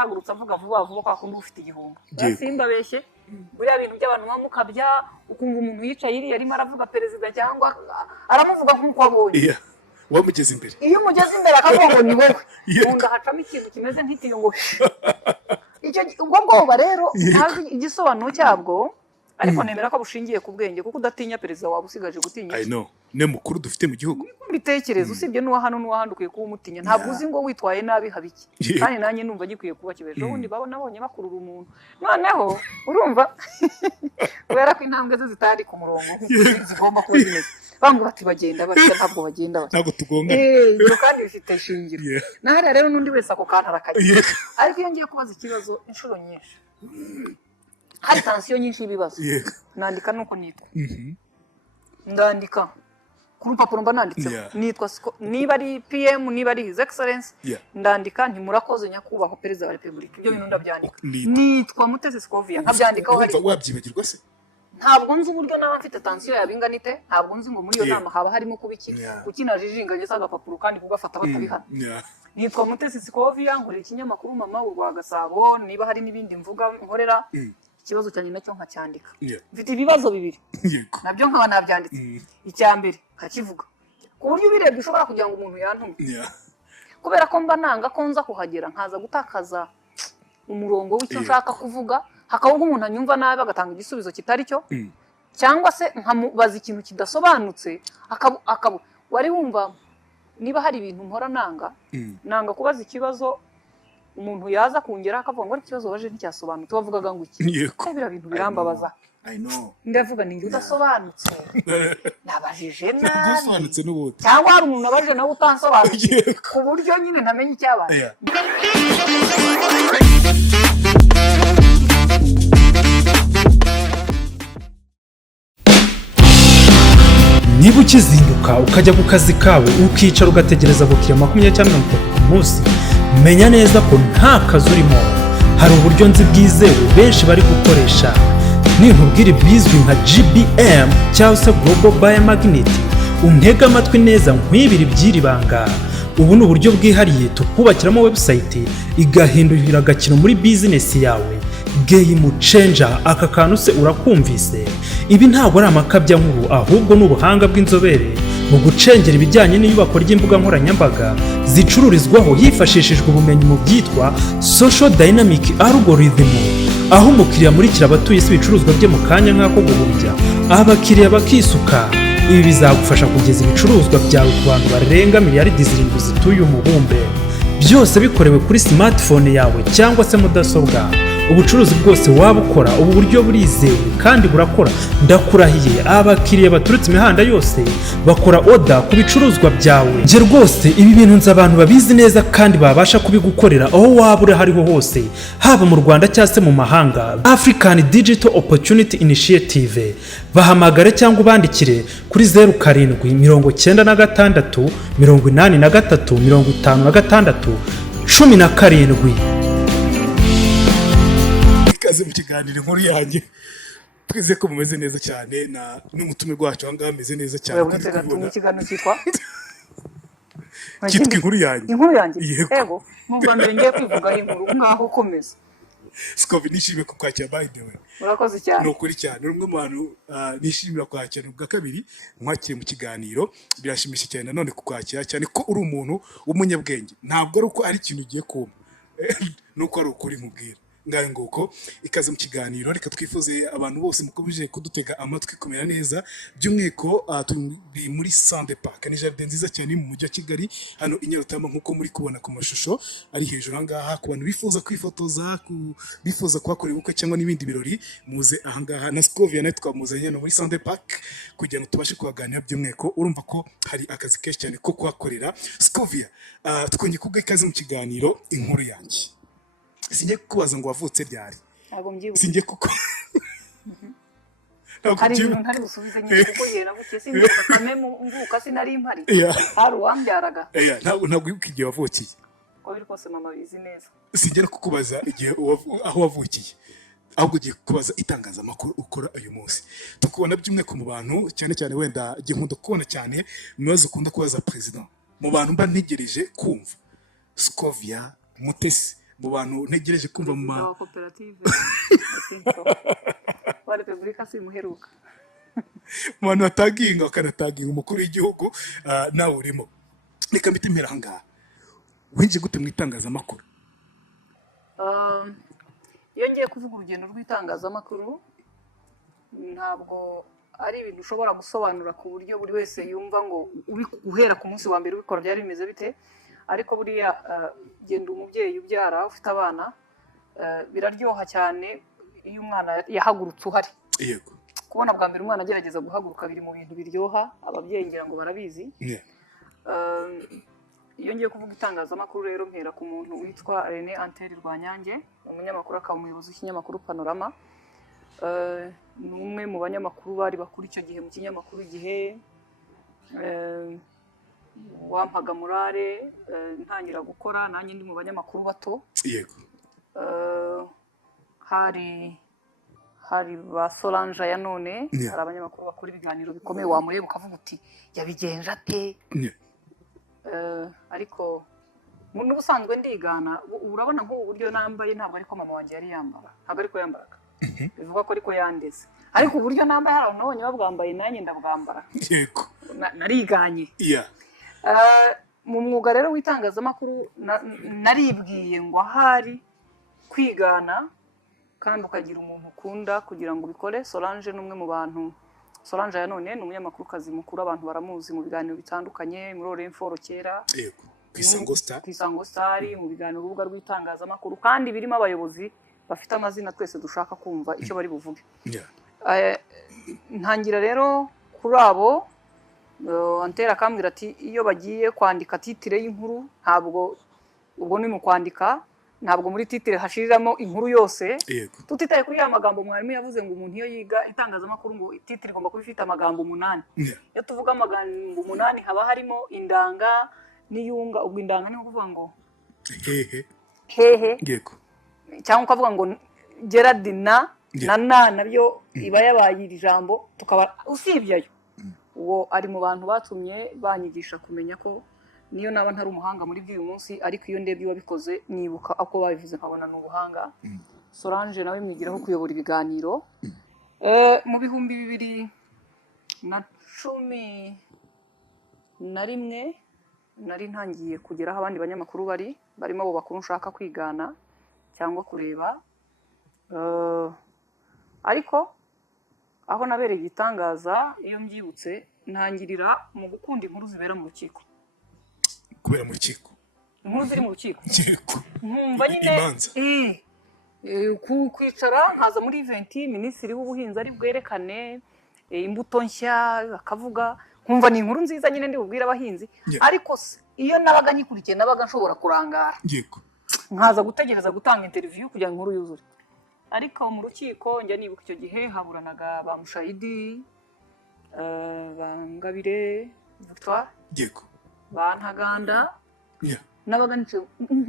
narahagurutse avuga vuba vuba kwa kundi ufite igihunga simba beshe buriya bintu by'abantu bamukabya ukumva umuntu yicaye iri yarimo aravuga perezida cyangwa aramuvuga nk'uko abonye wamugeze imbere iyo umugeze imbere akavuga ngo ni wowe unda hacamo ikintu kimeze nk'itiyo ngo icyo ubwo bwoba rero ntazi igisobanuro cyabwo ariko nemera ko bushingiye ku bwenge kuko udatinya perezida waba usigaje gutinya I know ne mukuru dufite mu gihugu bitekereza usibye n'uwa hano n'uwa handi ukwiye kuba umutinya ntabwo uzi ngo witwaye nabi habiki kandi nanjye numva gikwiye kuba kibeje ubundi nabonye bakurura umuntu noneho urumva kubera ko intambwe ze zitari ku murongo zigomba kuba zimeze bamwe bati bagenda bashya ntabwo bagenda bashya ntabwo tugomba ibyo kandi bifite ishingiro nahariya rero n'undi wese ako kantu arakagira ariko iyo ngiye kubaza ikibazo inshuro nyinshi hari tansiyo nyinshi y'ibibazo nandika nuko nitwa ndandika ku rupapuro mba nanditseho nitwa niba ari PM niba ari His Excellence ndandika ntimurakoze nyakubahwa perezida wa Repubulika ibyo bintu ndabyandika nitwa Mutesi Scovia nkabyandikaho hari wabyibagirwa se ntabwo nzi uburyo nawe afite tansiyo yabinganite ntabwo nzi ngo muri iyo nama haba harimo kubiki kukinajijinganye sagapapuro kandi kugafata batabihana nitwa Mutesi Scovia nkorera ikinyamakuru mama urwa Gasabo niba hari n'ibindi mvuga nkorera ikibazo cyane nacyo nkacyandika mfite ibibazo bibiri nabyo nkaba nabyanditse icya mbere nkakivuga ku buryo ubirebye ushobora kugira ngo umuntu yantume kubera ko mba nanga ko nza kuhagera nkaza gutakaza umurongo w'icyo nshaka kuvuga hakabwo umuntu anyumva nabi agatanga igisubizo kitari cyo cyangwa se nkamubaza ikintu kidasobanutse wari wumva niba hari ibintu mpora nanga kubaza ikibazo umuntu yaza kungera akavuga ngo ikibazo waje nticyasobanutse bavugaga ngo iki ko bira bintu birambabaza ndavuga ninjye udasobanutse nabajije nabi cyangwa hari umuntu abaje nawe utansobanukiwe ku buryo nyine ntamenye icyabaye niba ukizinduka ukajya ku kazi kawe ukicara ugategereza abakiriya 20 cyangwa 30 ku munsi menya neza ko nta kazi urimo hari uburyo nzi bwizewe benshi bari gukoresha ninkubwira bizwi nka GBM cyangwa se Global Biomagnet untega amatwi neza nkwibira ibyiri banga ubu ni uburyo bwihariye tukubakiramo website igahindurira agakino muri business yawe game changer aka kantu se urakumvise ibi ntabwo ari amakabya nkuru ahubwo n'ubuhanga bw'inzobere mu gucengera ibijyanye n'iyubako ry'imbuga nkoranyambaga zicururizwaho hifashishijwe ubumenyi mu byitwa social dynamic algorithm aho umukiriya murikira abatuye isi ibicuruzwa bye mu kanya nk'ako guhumbya abakiriya bakisuka ibi bizagufasha kugeza ibicuruzwa byawe ku bantu barenga miliyaridi 7 zituye umubumbe byose bikorewe kuri smartphone yawe cyangwa se mudasobwa ubucuruzi bwose waba ukora ubu buryo burizewe kandi burakora ndakurahiye abakiriya baturutse imihanda yose bakora order ku bicuruzwa byawe nge rwose ibi bintu nzi abantu babizi neza kandi babasha kubigukorera aho waba uri hariho hose haba mu Rwanda cyangwa se mu mahanga African Digital Opportunity Initiative bahamagare cyangwa ubandikire kuri 0796 83 56 ikaze mu kiganiro inkuru yanjye twize ko mumeze neza cyane na n'umutume gwacu aho ngaho ameze neza cyane mu kiganiro cyitwa cyitwa inkuru yanjye yego numva mbere ngiye kwivuga inkuru ngaho komeza Scovi nishimiye ko kwakira by the way urakoze cyane no kuri cyane rumwe mu bantu nishimira kwakira ubwa kabiri mwakire mu kiganiro birashimisha cyane nanone kukwakira cyane ko uri umuntu w'umunyabwenge ntabwo ari uko ari ikintu ugiye kuma nuko ari ukuri nkubwira ngaye nguko ikaze mu kiganiro reka twifuze abantu bose mukomeje kudutega amatwi kumera neza by'umwiko turi muri Sande Park ni jardin nziza cyane mu mujyi wa Kigali hano inyarutama nkuko muri kubona ku mashusho ari hejuru ahangaha ku bantu bifuza kwifotoza bifuza kuhakorera ubukwe cyangwa n'ibindi birori muze ahangaha na Scovia nayo twamuzanye hano muri Sande Park kugira ngo tubashe kuhaganira by'umwiko urumva ko hari akazi kenshi cyane ko kuhakorera Scovia twongeye kubwa ikaze mu kiganiro inkuru yanjye sinjye kubaza ngo wavutse ryari ntabwo mbyibuka sinjye kuko hari ibintu ntari busubize nyine kuko yera buke sinjye kame mvuka sinari impari hari uwambyaraga ntabwo wibuka igihe wavukiye ko biri kose mama bizi neza sinjye kukubaza igihe aho wavukiye ahubwo ugiye kubaza itangazamakuru ukora uyu munsi tukubona by'umweko mu bantu cyane cyane wenda igihe nkunda kubona cyane ibibazo ukunda kubaza president mu bantu mba ntegereje kumva Scovia Mutesi mu bantu ntegereje kumva mu wa koperative wa repubulika simuheruka mu bantu bataginga bakanataginga umukuru w'igihugu nawe urimo. Reka mbite mpera ahangaha, winjiye gute mu itangazamakuru? Iyo ngiye kuvuga urugendo rw'itangazamakuru ntabwo ari ibintu ushobora gusobanura ku buryo buri wese yumva ngo guhera ku munsi wa mbere ubikora byari bimeze bite, ariko buriya genda umubyeyi ubyara ufite abana biraryoha cyane iyo umwana yahagurutse uhari. Yego, kubona bwa mbere umwana agerageza guhaguruka biri mu bintu biryoha, ababyeyi ngira ngo barabizi. Iyo ngiye kuvuga itangazamakuru rero mpera ku muntu witwa René Anteri Rwanyange, umunyamakuru akaba umuyobozi w'ikinyamakuru Panorama. Ni umwe mu banyamakuru bari bakuru icyo gihe mu kinyamakuru Igihe, wampaga morale ntangira gukora, nanjye ndi mu banyamakuru bato. yego, hari ba Solange ya none, hari abanyamakuru bakora ibiganiro bikomeye wamureba ukavuga uti yabigenje ate. Ariko n'ubusanzwe ndigana, urabona nk'ubu buryo nambaye ntabwo ariko mama wanjye yari yambara, ntabwo ariko yambaraga, bivuga ko ariko yandeze, ariko uburyo nambaye hari abantu nabonye babwambaye nanjye ndabwambara. yego, nariganye. Mu mwuga rero w'itangazamakuru naribwiye ngo ahari kwigana kandi ukagira umuntu ukunda kugira ngo ubikore. Solange ni umwe mu bantu. Solange ya none ni umunyamakuru kazi mukuru, abantu baramuzi mu biganiro bitandukanye, muri Orenforo kera, yego, ku Isango Star, mu biganiro urubuga rw'itangazamakuru kandi birimo abayobozi bafite amazina twese dushaka kumva icyo bari buvuge. Ntangira rero kuri abo Antera akambwira ati iyo bagiye kwandika titire y'inkuru, ntabwo ubwo ni mu kwandika, ntabwo muri titire hashiriramo inkuru yose. Tutitaye kuri ya magambo mwarimu yavuze ngo umuntu iyo yiga itangazamakuru ngo titire igomba kuba ifite amagambo 8. Iyo tuvuga amagambo 8 haba harimo indanga n'iyunga. Ubwo indanga ni ukuvuga ngo hehe, yego, cyangwa ukavuga ngo Gerard na nabyo iba yabaye iri jambo, tukaba usibye ayo. Uwo ari mu bantu batumye banyigisha kumenya ko niyo naba ntari umuhanga muri by'uyu munsi, ariko iyo ndebye wabikoze nibuka uko babivuze nkabona ni ubuhanga. Solange nawe mwigiraho kuyobora ibiganiro. Mu bihumbi 2011 nari ntangiye kugeraho abandi banyamakuru barimo abo bakuru nshaka kwigana cyangwa kureba. Ariko aho nabereye igitangaza iyo mbyibutse ntangirira mu gukunda inkuru zibera mu rukiko. Kubera mu rukiko, inkuru ziri mu rukiko, nkumva nyine kwicara nkaza muri event minisitiri w'ubuhinzi ari bwerekane imbuto nshya akavuga, nkumva ni inkuru nziza nyine ndi bubwira abahinzi. Ariko iyo nabaga nyikurikiye nabaga nshobora kurangara, nkaza gutegereza gutanga interview kugira ngo inkuru yuzure. Ariko mu rukiko njya nibuka icyo gihe haburanaga ba Mushayidi, ba Ngabire Victoire, ba Ntaganda, nabaga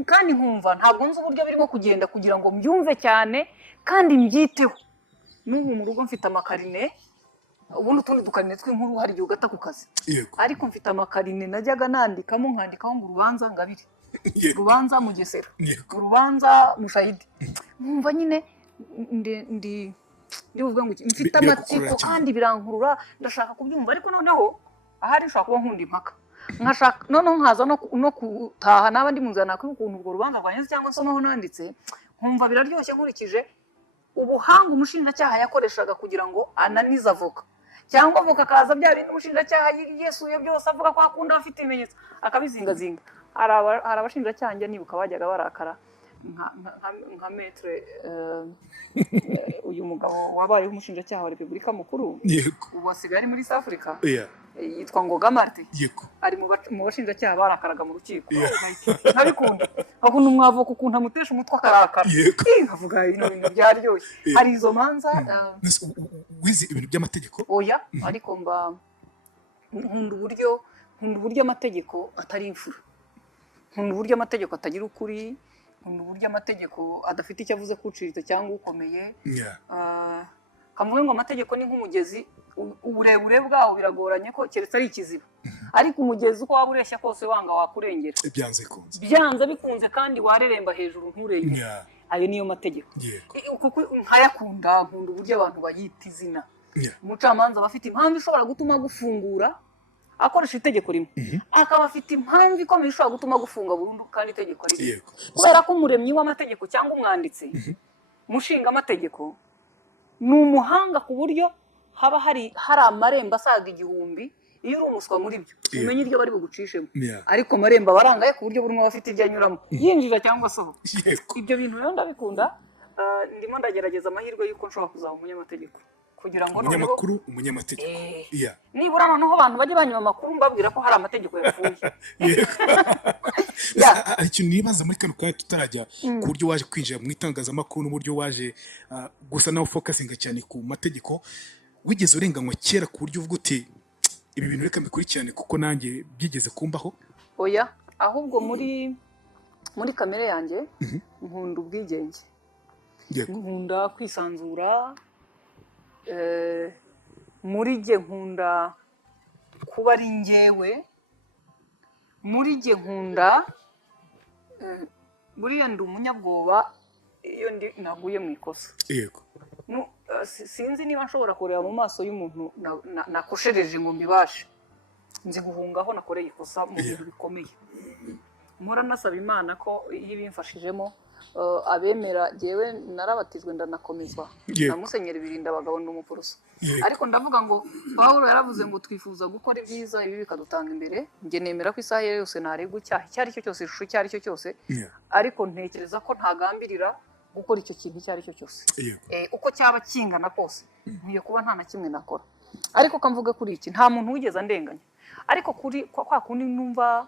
kandi nkumva ntabwo nzi uburyo birimo kugenda kugira ngo mbyumve cyane kandi mbyiteho. N'ubu mu rugo mfite amakarine, ubundi utundi dukarine tw'inkuru hari igihe ugata ku kazi, ariko mfite amakarine najyaga nandikamo, nkandikaho ngo urubanza Ngabire, urubanza Mugesera, urubanza Mushayidi. Nkumva nyine ndi uvuga ngo mfite amatsiko kandi birankurura, ndashaka kubyumva. Ariko noneho ahari nshaka kuba nkunda impaka, nkashaka noneho nkaza no gutaha n'abandi mu nzira nakwibuka ukuntu urwo rubanza rwanyuze cyangwa se noneho nanditse, nkumva biraryoshye nkurikije ubuhanga umushinjacyaha yakoreshaga kugira ngo ananize avoka, cyangwa avoka akaza bya bintu umushinjacyaha yesuye byose avuga ko akunda afite ibimenyetso akabizingazinga. Hari abashinjacyaha njya nibuka bajyaga barakara nka metre uyu mugabo wabaye umushinjacyaha wa Repubulika mukuru, ubu asigaye ari muri South Africa, yitwa Ngoga Martin, ari mu bashinjacyaha barakaraga mu rukiko. Nabikunda akunda umwavoka ukuntu amutesha umutwe akarakara, nkavuga ibintu byaryoshye. Hari izo manza wize ibintu by'amategeko? Oya, ariko nkunda uburyo amategeko atari imfura, nkunda uburyo amategeko atagira ukuri, nkunda uburyo amategeko adafite icyo avuze kuciriritse cyangwa ukomeye. Kamuwe ngo amategeko ni nk'umugezi, uburebure bwawo biragoranye ko keretse ari ikiziba, ariko umugezi uko waba ureshya kose wanga wakurengera byanze bikunze kandi wareremba hejuru nturengere. Ayo niyo mategeko kuko nkayakunda, nkunda uburyo abantu bayita izina. Umucamanza aba afite impamvu ishobora gutuma gufungura akoresha itegeko rimwe, akaba afite impamvu ikomeye ishobora gutuma gufunga burundu kandi itegeko ari rimwe, kubera ko umuremyi w'amategeko cyangwa umwanditsi umushinga amategeko ni umuhanga ku buryo haba hari amarembo asaga 1000. Iyo uri umuswa muri byo umenye iryo bari bugucishemo, ariko amarembo abarangaye ku buryo buri umwe afite ibyo anyuramo yinjira cyangwa asohoka. Ibyo bintu rero ndabikunda, ndimo ndagerageza amahirwe y'uko nshobora kuzaba umunyamategeko kugira ngo umunyamategeko nibura noneho abantu bajye banyuma amakuru mbabwira ko hari amategeko yapfuye. Ikintu nibaza muri kano kanya tutarajya ku buryo waje kwinjira mu itangazamakuru n'uburyo waje gusa nawe focusinga cyane ku mategeko, wigeze urenganywa kera ku buryo uvuga uti ibi bintu reka mbikurikirane kuko nanjye byigeze kumbaho? Oya, ahubwo muri kamere yanjye nkunda ubwigenge, nkunda kwisanzura, muri jye nkunda kuba ari njyewe, muri jye nkunda buriya ndi umunyabwoba iyo naguye mu ikosa. Sinzi niba nshobora kureba mu maso y'umuntu nakoshereje ngo mbibashe, nzi guhunga aho nakoreye ikosa mu bintu bikomeye. Mpora nasaba Imana ko iyo bimfashijemo, abemera jewe narabatijwe ndanakomezwa na Musenyeri Birinda abagabo n'umuporoso, ariko ndavuga ngo Pawulo yaravuze ngo twifuza gukora ibyiza ibi bikadutanga imbere. Nge nemera ko isaha yose naregwa icyaha icyo ari cyo cyose, ishusho icyo ari cyo cyose, ariko ntekereza ko ntagambirira gukora icyo kintu icyo ari cyo cyose, uko cyaba kingana kose nkwiye kuba nta na kimwe nakora. Ariko kamvuga kuri iki, nta muntu wigeze andenganya, ariko kuri kwa kundi numva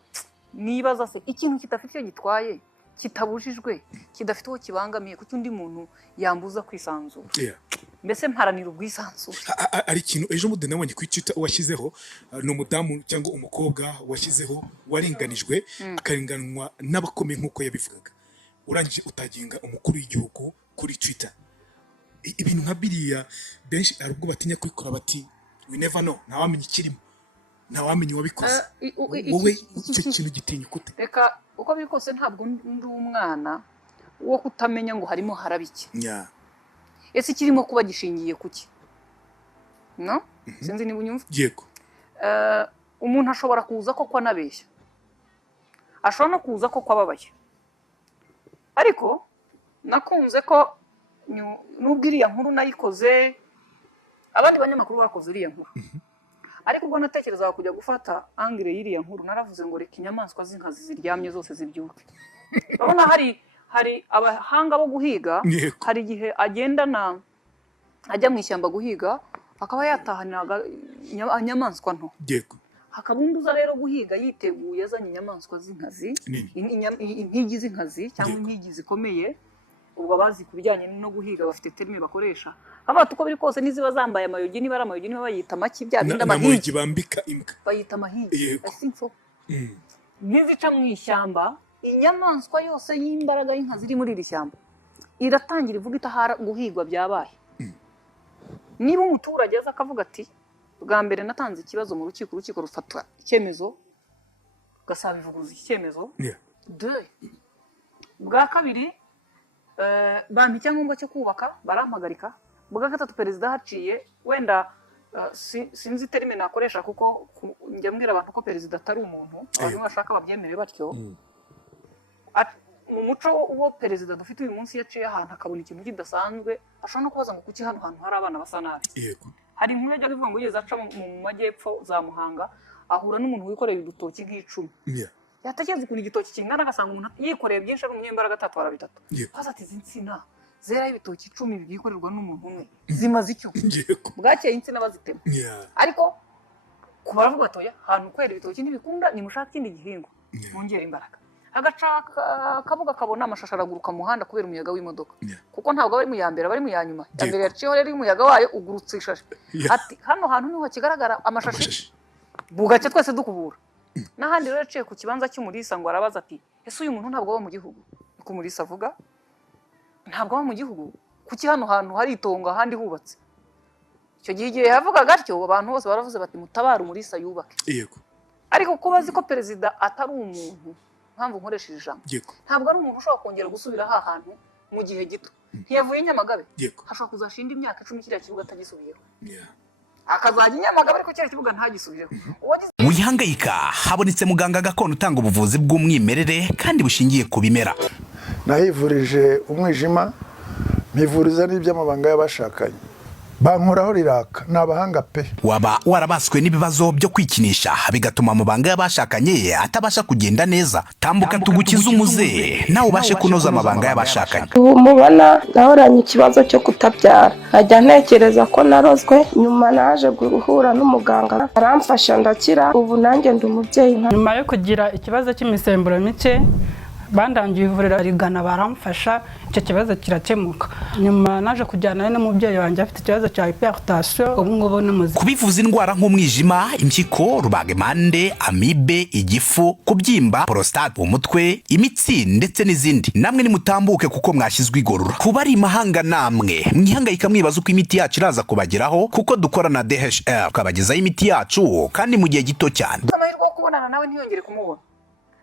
nibaza se ikintu kitafite icyo gitwaye, kitabujijwe, kidafite uwo kibangamiye, kuko undi muntu yambuza kwisanzura. Mbese mparanira ubwisanzure. Ari ikintu ejo mude nabonye ku Twitter washyizeho, ni umudamu cyangwa umukobwa washyizeho warenganijwe akarenganwa n'abakomeye nk'uko yabivugaga, urangije utaginga umukuru w'igihugu kuri Twitter. Ibintu nka biriya benshi ari ubwo batinya kubikora, bati we never know, ntawamenya ikirimo, ntawamenya wabikoze. Wowe icyo kintu gitinya ukute? Reka uko biri kose ntabwo ndi umwana wo kutamenya ngo harimo harabiki. Ese ikirimo kuba gishingiye kuki? No? Sinzi niba unyumva. Yego. Umuntu ashobora kuza ko anabeshya, ashobora no kuza ko ababaye, ariko nakunze ko nubwo iriya nkuru nayikoze, abandi banyamakuru bakoze iriya nkuru, ariko ubwo natekerezaga kujya gufata angire y'iriya nkuru, naravuze ngo reka inyamaswa z'inkazi ziryamye zose zibyuke. Urabona hari abahanga bo guhiga, hari igihe ajya mu ishyamba guhiga akaba yatahanira inyamaswa nto, hakaba undi uza rero guhiga yiteguye azanye inyamaswa z'inkazi, impigi z'inkazi cyangwa impigi zikomeye. Ubwo bazi ku bijyanye no guhiga bafite terme bakoresha, abatu uko biri kose niziba zambaye amayogi, niba ari amayogi niba bayita amaki, bya binda amahigi bambika imbwa bayita amahigi. Nizica mu ishyamba, inyamaswa yose y'imbaraga y'inkazi iri muri iri shyamba iratangira ivuga itahara guhigwa byabaye. Niba umuturage aza akavuga ati bwa mbere natanze ikibazo mu rukiko, urukiko rufata icyemezo gasaba ivuguruza icyemezo, bwa kabiri bampa icyangombwa cyo kubaka barampagarika, bwa gatatu perezida haciye, wenda sinzi terime nakoresha kuko njya mbwira abantu ko perezida atari umuntu, abantu bashaka babyemere batyo. Mu muco wo perezida dufite uyu munsi yaciye ahantu akabona ikintu kidasanzwe, ashobora no kubaza ngo kuki hano hantu hari abana basa nabi. Hari inkuru yajya ivuga ngo yigeze aca mu majyepfo za Muhanga, ahura n'umuntu wikoreye udutoki nk'icumi. Yatekereza ukuntu igitoki kingana, agasanga umuntu yikoreye byinshi, ari umunyembaraga atatwara bitatu. Baza ati izi nsina zeraho ibitoki 10 bigikorerwa n'umuntu umwe zimaze icyo? Bwakeye insina bazitema. Ariko ku baravuga batoya ahantu kwera ibitoki ntibikunda, nimushaka ikindi gihingwa mongera imbaraga. Agaca kabuga kabona amashasha araguruka mu muhanda kubera umuyaga w'imodoka, kuko ntabwo bari mu yambere, bari mu yanyuma. Yambere yaciyeho rero umuyaga wayo ugurutse ishashe, ati hano hantu niho kigaragara amashashi, bugace twese dukubura. N'ahandi rero yaciye ku kibanza cy'umurisa ngo arabaza ati ese uyu muntu ntabwo aba mu gihugu? Niko umurisa avuga, ntabwo aba mu gihugu, kuki hano hantu hari itongo ahandi hubatse? Icyo gihe yavugaga atyo, abantu bose baravuze bati mutabara umurisa yubake. ariko kuba azi ko perezida atari umuntu mpamvu nkoresheje ijambo ntabwo ari umuntu ushobora kongera gusubira aha hantu mu gihe gito ntiyavuye Nyamagabe hashobora kuzashinda imyaka 10 kiriya kibuga atagisubiyeho akazajya Nyamagabe ariko kiriya kibuga ntagisubiyeho wihangayika habonetse muganga gakondo utanga ubuvuzi bw'umwimerere kandi bushingiye ku bimera nahivurije umwijima mpivuriza n'iby'amabanga y'abashakanye bankoraho riraka nabahanga pe waba warabaswe n'ibibazo byo kwikinisha bigatuma amabanga y'abashakanye atabasha kugenda neza tambuka tugukiza umuze nawe ubashe kunoza amabanga y'abashakanye mubona nahoranye ikibazo cyo kutabyara najya ntekereza ko narozwe nyuma naje guhura n'umuganga aramfasha ndakira ubu nanjye ndi umubyeyi nyuma yo kugira ikibazo cy'imisemburo mike bandangiye ivuriro rigana baramfasha icyo kibazo kirakemuka nyuma naje kujyana n'umubyeyi wanjye afite ikibazo cya hypertension ubu ngubu n'umuzi kubivuza indwara nk'umwijima impyiko rubagemande amibe igifu kubyimba prostate umutwe imitsi ndetse n'izindi namwe nimutambuke kuko mwashyizwe igorora kuba ari imahanga namwe mwihangayika mwibaza uko imiti yacu iraza kubageraho kuko dukora na DHL tukabagezaho imiti yacu kandi mu gihe gito cyane amahirwe yo kubonana nawe ntiyongere kumubona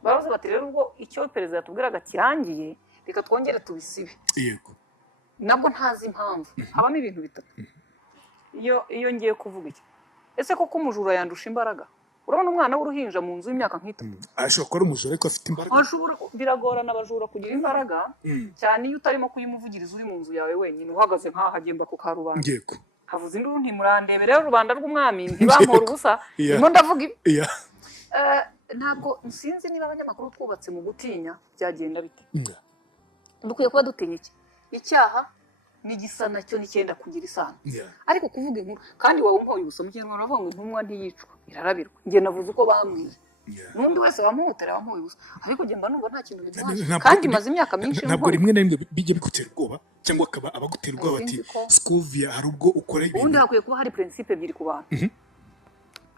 baravuze bati rero ubwo icyo perezida yatubwiraga kirangiye reka twongere tubisibe yego nabwo ntazi impamvu habamo ibintu bitatu iyo ngiye kuvuga iki ese koko umujura yandusha imbaraga urabona umwana w'uruhinja mu nzu y'imyaka nk'itatu ashobora kuba ari umujura ariko afite imbaraga biragorana abajura kugira imbaraga cyane iyo utarimo kuyimuvugiriza uri mu nzu yawe wenyine uhagaze nk'aho agemba ku karubanda yego havuze induru ntimurandebe rero rubanda rw'umwami ntibampora ubusa ndimo ndavuga ibi ntabwo nsinzi niba abanyamakuru twubatse mu gutinya byagenda bite dukwiye kuba dutinya iki icyaha n'igisa nacyo n'icyenda kugira isano ariko kuvuga inkuru kandi wawe umpoye ubusa mu kinyarwanda bavuga ngo intumwa ntiyicwa irarabirwa njye navuze uko bamwiye n'undi wese wamuhotera wamuhoye ubusa ariko njye mba numva nta kintu bitwaje kandi maze imyaka myinshi ntabwo rimwe na rimwe bijya bigutera ubwoba cyangwa akaba abagutera ubwoba bati Scovia hari ubwo ukora ibintu ubundi hakwiye kuba hari principe ebyiri ku bantu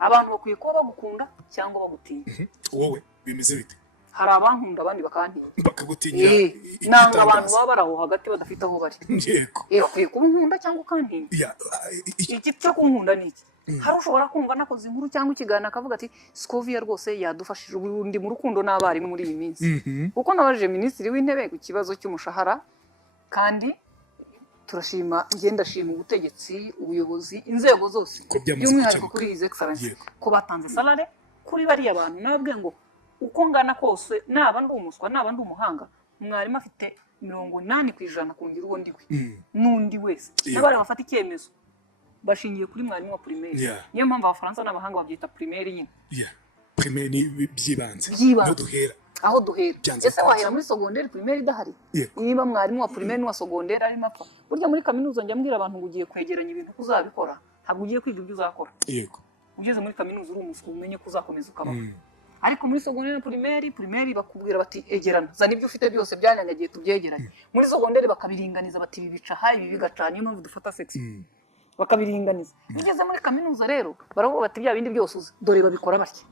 abantu bakwiye kuba bagukunda cyangwa bagutinya wowe bimeze bite hari abankunda abandi bakantinya bakagutinya nanga abantu baba baraho hagati badafite aho bari yego bakwiye kuba unkunda cyangwa ukantinya iki cyo kunkunda ni iki hari ushobora kumva nakoze inkuru cyangwa ikiganiro akavuga ati Scovia rwose yadufashije ubundi mu rukundo n'abarimu muri iyi minsi kuko nabajije minisitiri w'intebe ku kibazo cy'umushahara kandi turashima ndashima ubutegetsi ubuyobozi inzego zose by'umwihariko kuri His Excellency ko batanze salary kuri bariya bantu nabwe ngo uko ngana kose naba ndi umuswa naba ndi umuhanga mwarimu afite 80% kungira uwo ndiwe n'undi wese n'abari bafata icyemezo bashingiye kuri mwarimu wa primaire niyo mpamvu abafaransa n'abahanga babyita primaire nyine primaire ni byibanze aho duhera ese wahera muri secondaire primaire idahari niba mwarimu wa primaire n'uwa secondaire ari mapfa burya muri kaminuza njya mbwira abantu ngo ugiye kwegeranya ibintu kuzabikora ntabwo ugiye kwiga ibyo uzakora yego ugeze muri kaminuza uri umuswa umenye ko uzakomeza ukabaho ariko muri secondaire primaire bakubwira bati egerana zana ibyo ufite byose byanyanyagiye tubyegeranye muri secondaire bakabiringaniza bati ibi bica ha ibi bigaca niyo mpamvu dufata section bakabiringaniza bigeze muri kaminuza rero baravuga bati bya bindi byose uzi dore babikora batya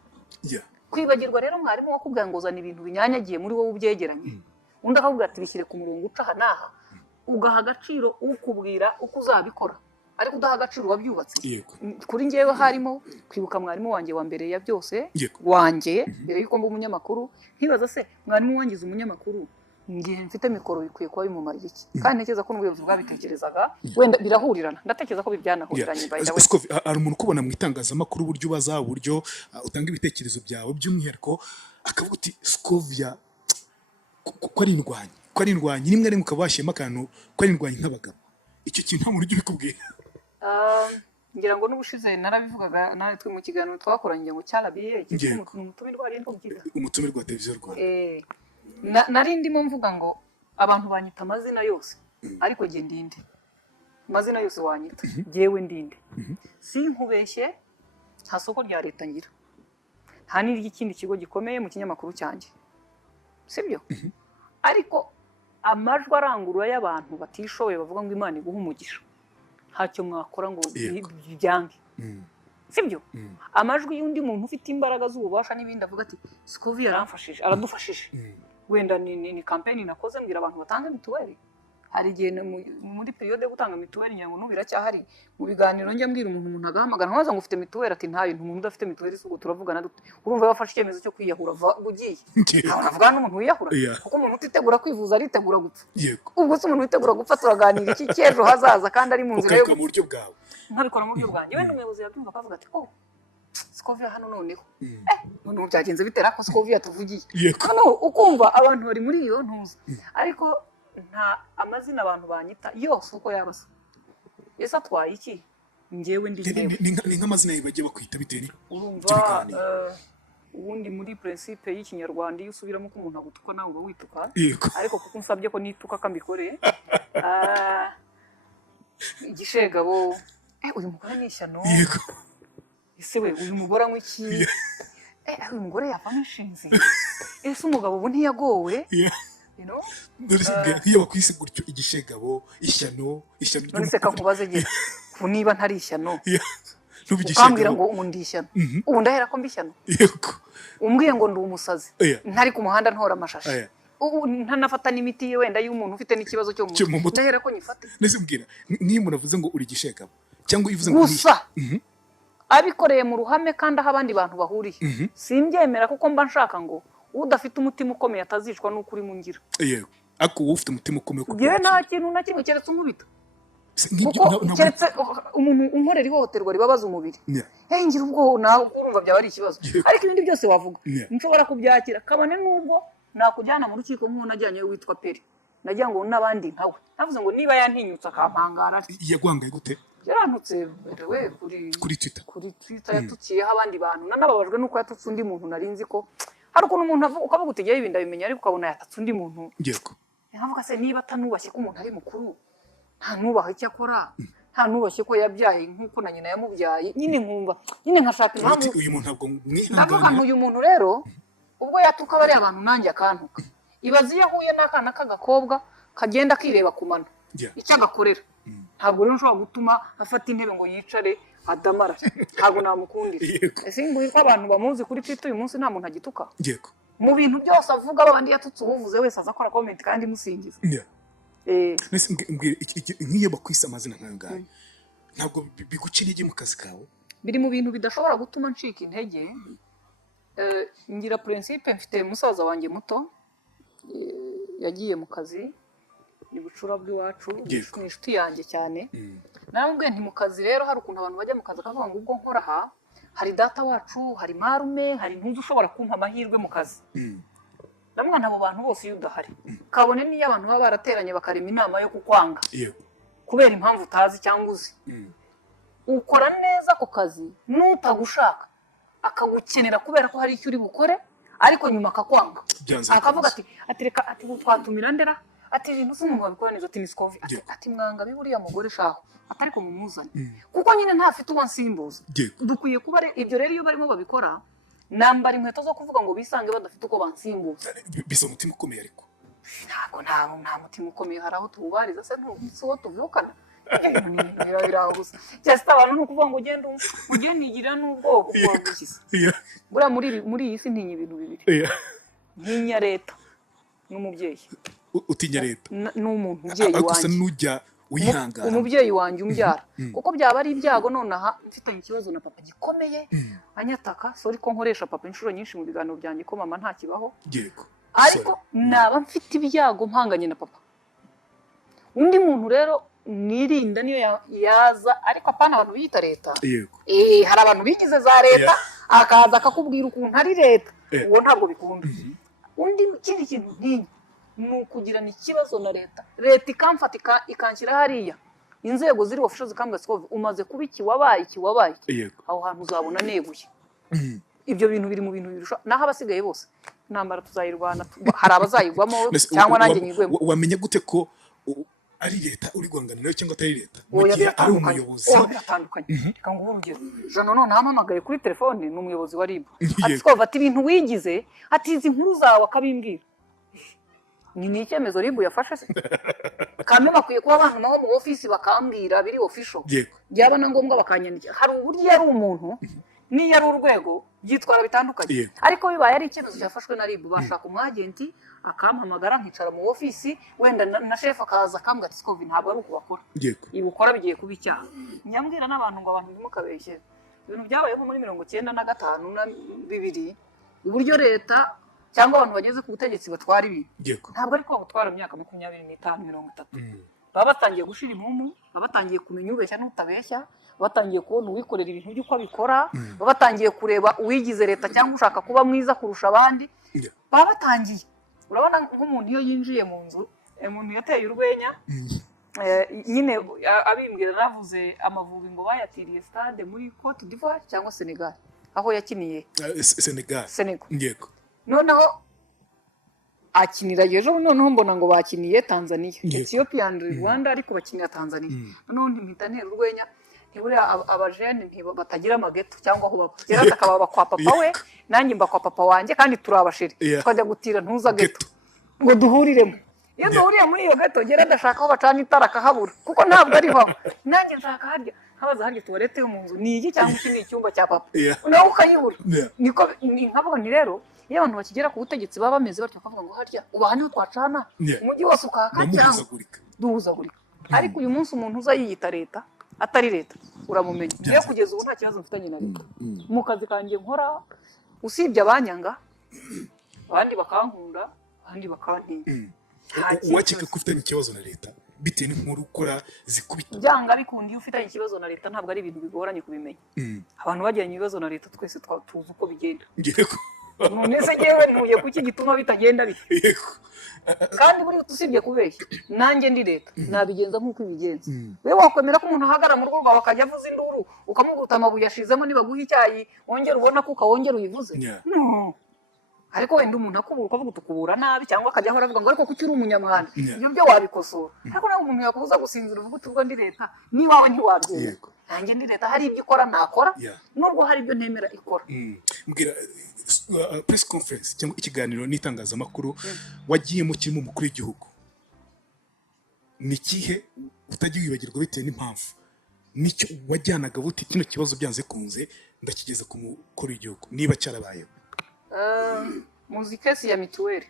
kwibagirwa rero mwarimu wakubwira ngo zana ibintu binyanyagiye muri wowe ubyegeranye undi akavuga ati bishyire ku murongo uca aha n'aha ugaha agaciro ukubwira uko uzabikora ariko udaha agaciro wabyubatse kuri njyewe harimo kwibuka mwarimu wanjye wa mbere ya byose wanjye mbere yuko mba umunyamakuru ntibaza se mwarimu wangize umunyamakuru ngiye mfite mikoro bikwiye kuba bimumariye iki kandi ntekereza ko n'ubuyobozi bwabitekerezaga wenda birahurirana ndatekereza ko bibyanahuriranye hari umuntu ukubona mu itangazamakuru uburyo ubaza uburyo utanga ibitekerezo byawe by'umwihariko akavuga uti Scovia ko ari indwanyi rimwe rimwe ukaba washyiramo akantu ko ari indwanyi nk'abagabo icyo kintu nta muntu ujya ubikubwira ngira ngo n'ubushize narabivugaga nawe twe mu kiganiro twakoranye ngo cyarabiye umutumirwa wa televiziyo Rwanda nari ndimo mvuga ngo abantu banyita amazina yose ariko jye ndinde amazina yose wanyita jyewe ndinde sinkubeshye nta soko rya leta ngira nta n'ikindi kigo gikomeye mu kinyamakuru cyanjye sibyo ariko amajwi arangurura y'abantu batishoboye bavuga ngo Imana iguhe umugisha ntacyo mwakora ngo byange sibyo amajwi y'undi muntu ufite imbaraga z'ububasha n'ibindi avuga ati Scovia aramfashije aradufashije wenda ni campaign nakoze mbwira abantu batanze mituweli hari igihe muri periode yo gutanga mituweli nyango n'ubu biracyahari mu biganiro njya mbwira umuntu agahamagara nkabaza ngo ufite mituweli ati ntayo umuntu udafite mituweli isugo turavugana dute urumva yafashe icyemezo cyo kwiyahura ugiye ntabwo navugana n'umuntu wiyahura kuko umuntu utitegura kwivuza aritegura gupfa ubwo se umuntu witegura gupfa turaganira iki cy'ejo hazaza kandi ari mu nzira yo mu buryo bwawe nkabikora mu buryo bwanjye wenda umuyobozi yabyumva akavuga ati Scovia hano noneho noneho byagenze bitera ko Scovia tuvugiye hano ukumva abantu bari muri iyo ntuza ariko nta amazina abantu banyita yose uko yabasa ese atwaye iki njyewe ndi njyewe ni nk'amazina bagiye bakwita biteri urumva ubundi muri principe y'ikinyarwanda iyo usubiramo ko umuntu agutuka nawe uba wituka ariko kuko unsabye ko nituka kambikoreye igishegabo uyu mugore ni ishyano ese we uyu mugore anywa iki uyu mugore yavamo inshinzi ese umugabo ubu ntiyagowe iyo bakwise gutyo igishegabo ishyano none se kankubaze nge niba ntari ishyano ukambwira ngo ndi ishyano ubu ndahera ko mbi ishyano umbwiye ngo ndi umusazi ntari ku muhanda ntora amashashi ntanafata n'imiti ye wenda y'umuntu ufite n'ikibazo cyo mu mutwe ndahera ko nyifate nese mbwira niyo umuntu avuze ngo uri igishegabo cyangwa ivuze ngo gusa abikoreye mu ruhame kandi aho abandi bantu bahuriye simbyemera kuko mba nshaka ngo udafite umutima ukomeye atazicwa n'uko uri mu ngira yego ariko wowe ufite umutima ukomeye kuko ngewe nta kintu na kimwe keretse unkubita kuko keretse umuntu unkorera ihohoterwa ribabaza umubiri ngira ubwo nawe urumva byaba ari ikibazo ariko ibindi byose wavuga nshobora kubyakira kabone n'ubwo nakujyana mu rukiko nk'uwo najyanye witwa Peri nagira ngo n'abandi nkawe navuze ngo niba yantinyutse akampangara yagwangaye gute yarantutse we kuri Twitter yatukiyeho abandi bantu nanababajwe nuko yatutse undi muntu narinzi ko hari ukuntu umuntu avuga ukavuga uti ibinda bimenya ariko ukabona yatatse undi muntu yego nkavuga se niba atanubashye ko umuntu ari mukuru nta nubaha icyo akora nta nubashye ko yabyaye nk'uko na nyina yamubyaye nyine nkumva nyine nkashaka impamvu uyu muntu ntabwo ndavuga ngo uyu muntu rero ubwo yatuka bari abantu nanjye akantuka ibaze iyo ahuye n'akana k'agakobwa kagenda kireba ku mano icyo agakorera ntabwo rero nshobora gutuma afata intebe ngo yicare adamara ntabwo namukundira ese ngo ko abantu bamuzi kuri Twitter uyu munsi nta muntu agituka yego mu bintu byose avuga babandi yatutse ubuvuze wese aza akora comment kandi musingiza nk'iyo bakwise amazina nk'ayo ngayo ntabwo biguca intege mu kazi kawe biri mu bintu bidashobora gutuma ncika intege ngira principe mfite musaza wanjye muto yagiye mu kazi ni bucura bw'iwacu ni inshuti yanjye cyane naramubwiye nti mu kazi rero hari ukuntu abantu bajya mu kazi akavuga ngo ubwo nkora aha hari data wacu hari marume hari ntuzi ushobora kumpa amahirwe mu kazi ndamwana abo bantu bose iyo udahari kabone niyo abantu baba barateranye bakarema inama yo kukwanga kubera impamvu utazi cyangwa uzi ukora neza ku kazi n'utagushaka akagukenera kubera ko hari icyo uri bukore ariko nyuma akakwanga akavuga ati reka ati twatumira ndera ati ibintu se umuntu wabikora neza ati ni Scovia ati mwanga biburiya mugore shaho atari ko mumuzanye kuko nyine ntafite uwo nsimbuza dukwiye kuba ibyo rero iyo barimo babikora nambara inkweto zo kuvuga ngo bisange badafite uko bansimbuza bisa umutima ukomeye ariko ntabwo nta mutima ukomeye hari aho tuwubariza se si uwo tuvukana birahuza cyangwa se abantu ni ukuvuga ngo ugende nigirira n'ubwoko bwagukiza buriya muri iyi si ntinya ibintu bibiri ntinya leta n'umubyeyi utinya leta n'umuntu umubyeyi wanjye n'ujya wihangana umubyeyi wanjye umbyara kuko byaba ari ibyago nonaha mfitanye ikibazo na papa gikomeye anyataka sori ko nkoresha papa inshuro nyinshi mu biganiro byanjye ko mama nta kibaho yego ariko naba mfite ibyago mpanganye na papa undi muntu rero nirinda niyo yaza ariko apana abantu biyita leta yego hari abantu bigize za leta akaza akakubwira ukuntu ari leta uwo ntabwo bikunda undi ikindi kintu ntinya ni ukugirana ikibazo na leta ikamfata ikanshyira hariya inzego ziri official zikambwira Scovia umaze kuba wabaye aho hantu uzabona neguye ibyo bintu biri mu bintu birusha naho abasigaye bose intambara tuzayirwana hari abazayigwamo cyangwa nanjye nyigwemo wamenye gute ko ari leta uri guhangana nayo cyangwa atari leta mu gihe ari umuyobozi biratandukanye reka nguhe urugero jano none ahamamagaye kuri telefone ni umuyobozi wa RIB ati Scovia ati ibintu wigize ati izi nkuru zawe akabimbwira ni icyemezo RIB yafashe se kandi bakwiye kuba abantu naho mu office bakambwira biri official byaba na ngombwa bakanyandikira hari uburyo ari umuntu niyo ari urwego byitwara bitandukanye ariko bibaye ari icyemezo cyafashwe na RIB bashaka umwagenti akampamagara nkicara mu ofisi wenda na chef akaza akambwira ati Scovi ntabwo ari uko bakora ibi ukora bigiye kuba icyaha nyambwira n'abantu ngo abantu ntimukabeshye ibintu byabayeho muri 95 na 2 uburyo leta cyangwa abantu bageze ku butegetsi batwara ibintu ntabwo ariko batwara imyaka 25 30 baba batangiye gushira impumu baba batangiye kumenya ubeshya n'utabeshya batangiye kubona uwikorera ibintu by'uko abikora baba batangiye kureba uwigize leta cyangwa ushaka kuba mwiza kurusha abandi baba batangiye urabona nk'umuntu iyo yinjiye mu nzu umuntu yateye urwenya nyine abimbwira navuze Amavubi ngo bayatiriye stade muri Cote d'Ivoire cyangwa Senegal aho yakiniye Senegal yego noneho akinira ejo noneho mbona ngo bakiniye Tanzania Ethiopia and Rwanda ariko bakinira Tanzania noneho mpita ntera urwenya ntiburiya abajene batagira amageto cyangwa aho baba kera akaba kwa papa we nanjye mba kwa papa wanjye kandi turabashire twajya gutira ntuza geto ngo duhuriremo iyo duhuriye muri iyo geto gera ndashaka aho bacana itara akahabura kuko ntabwo ari ho nanjye nshaka harya habaza harya tuwarete yo mu nzu ni iki cyangwa iki ni icyumba cya papa nawe ukayibura niko nkavuga ni rero iyo abantu bakigera ku butegetsi baba bameze batyo bakavuga ngo harya ubaha niho twacana umujyi wose ukaka cyangwa duhuzagurika ariko uyu munsi umuntu uza yiyita leta atari leta uramumenya niyo kugeza ubu nta kibazo mfitanye na leta mu kazi kanjye nkora usibye abanyanga abandi bakankunda abandi bakantinya wakeka ko ufitanye ikibazo na leta bitewe n'inkuru ukora zikubita byanga bikundi iyo ufitanye ikibazo na leta ntabwo ari ibintu bigoranye kubimenya abantu bagiranye ibibazo na leta twese tuzi uko bigenda none se yewe ntuye kuki gituma bitagenda bite kandi buri usibye kubeshya nanjye ndi leta nabigenza nk'uko ibigenza wewe wakwemera ko umuntu ahagara mu rugo rwawe akajya avuza induru ukamuguta amabuye yashizemo niba guha icyayi wongera ubona ko ukawongera uyivuze no ariko wenda umuntu akubura ukavuga utukubura nabi cyangwa akajya ahora avuga ngo ariko kuki uri umunyamahanga ibyo byo wabikosora ariko nawe umuntu yakubuza gusinzira uvuga utubwo ndi leta niwawe ntiwabyumva nanjye ndi leta hari ibyo ikora nakora nubwo hari ibyo ntemera ikora mbwira press conference cyangwa ikiganiro n'itangazamakuru wagiyemo kirimo umukuru w'igihugu ni kihe utagiye wibagirwa bitewe n'impamvu nicyo wajyanaga buti kino kibazo byanze kunze ndakigeza ku mukuru w'igihugu niba cyarabayeho muzi kesi ya mituweli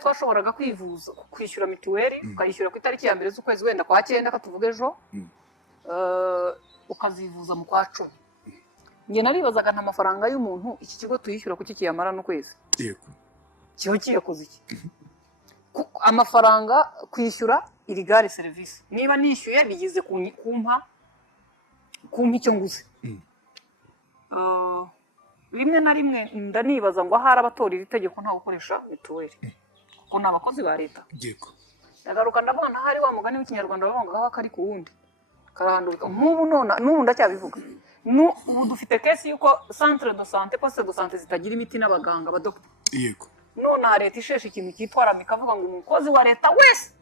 twashoboraga kwivuza kwishyura mituweli ukayishyura ku itariki ya mbere z'ukwezi wenda kwa 9 katuvuga ejo ukazivuza mu kwa 10 njye naribazaga nta mafaranga y'umuntu iki kigo tuyishyura kuki kiyamara n'ukwezi yego kiho kiyakoze iki amafaranga kwishyura irigare service niba nishyuye bigize kumpa icyo nguze rimwe na rimwe ndanibaza ngo ahari abatora iri tegeko nta gukoresha mituweli kuko ni abakozi ba leta yego ndagaruka ndabona hari wa mugani w'ikinyarwanda bavuga ngo kari ku wundi karahandurika n'ubu ndacyabivuga ubu dufite kesi y'uko centre de santé poste de santé zitagira imiti n'abaganga abadokita yego none leta isheshe ikintu cyitwa rami ikavuga ngo umukozi wa leta wese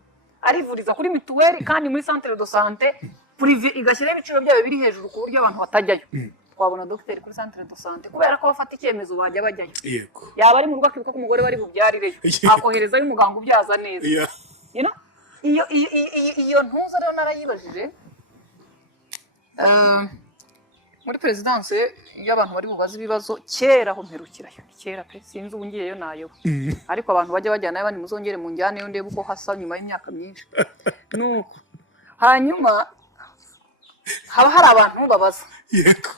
arivuriza kuri mituweli kandi muri centre de santé privé igashyiraho ibiciro byayo biri hejuru ku buryo abantu batajyayo twabona dogiteri kuri centre de santé kubera ko bafata icyemezo bajya bajyayo yego yaba ari mu rugo akibuka ko umugore bari bubyarireyo akoherezayo umuganga ubyaza neza iyo ntuza rero narayibajije muri perezidanse iyo abantu bari bubaze ibibazo kera aho mperukirayo kera pe sinzi ubu ngiyeyo nayo ariko abantu bajya bajyanayo bandi muzongere mu njyaneyo ndebe uko hasa nyuma y'imyaka myinshi nuko hanyuma haba hari abantu babaza yego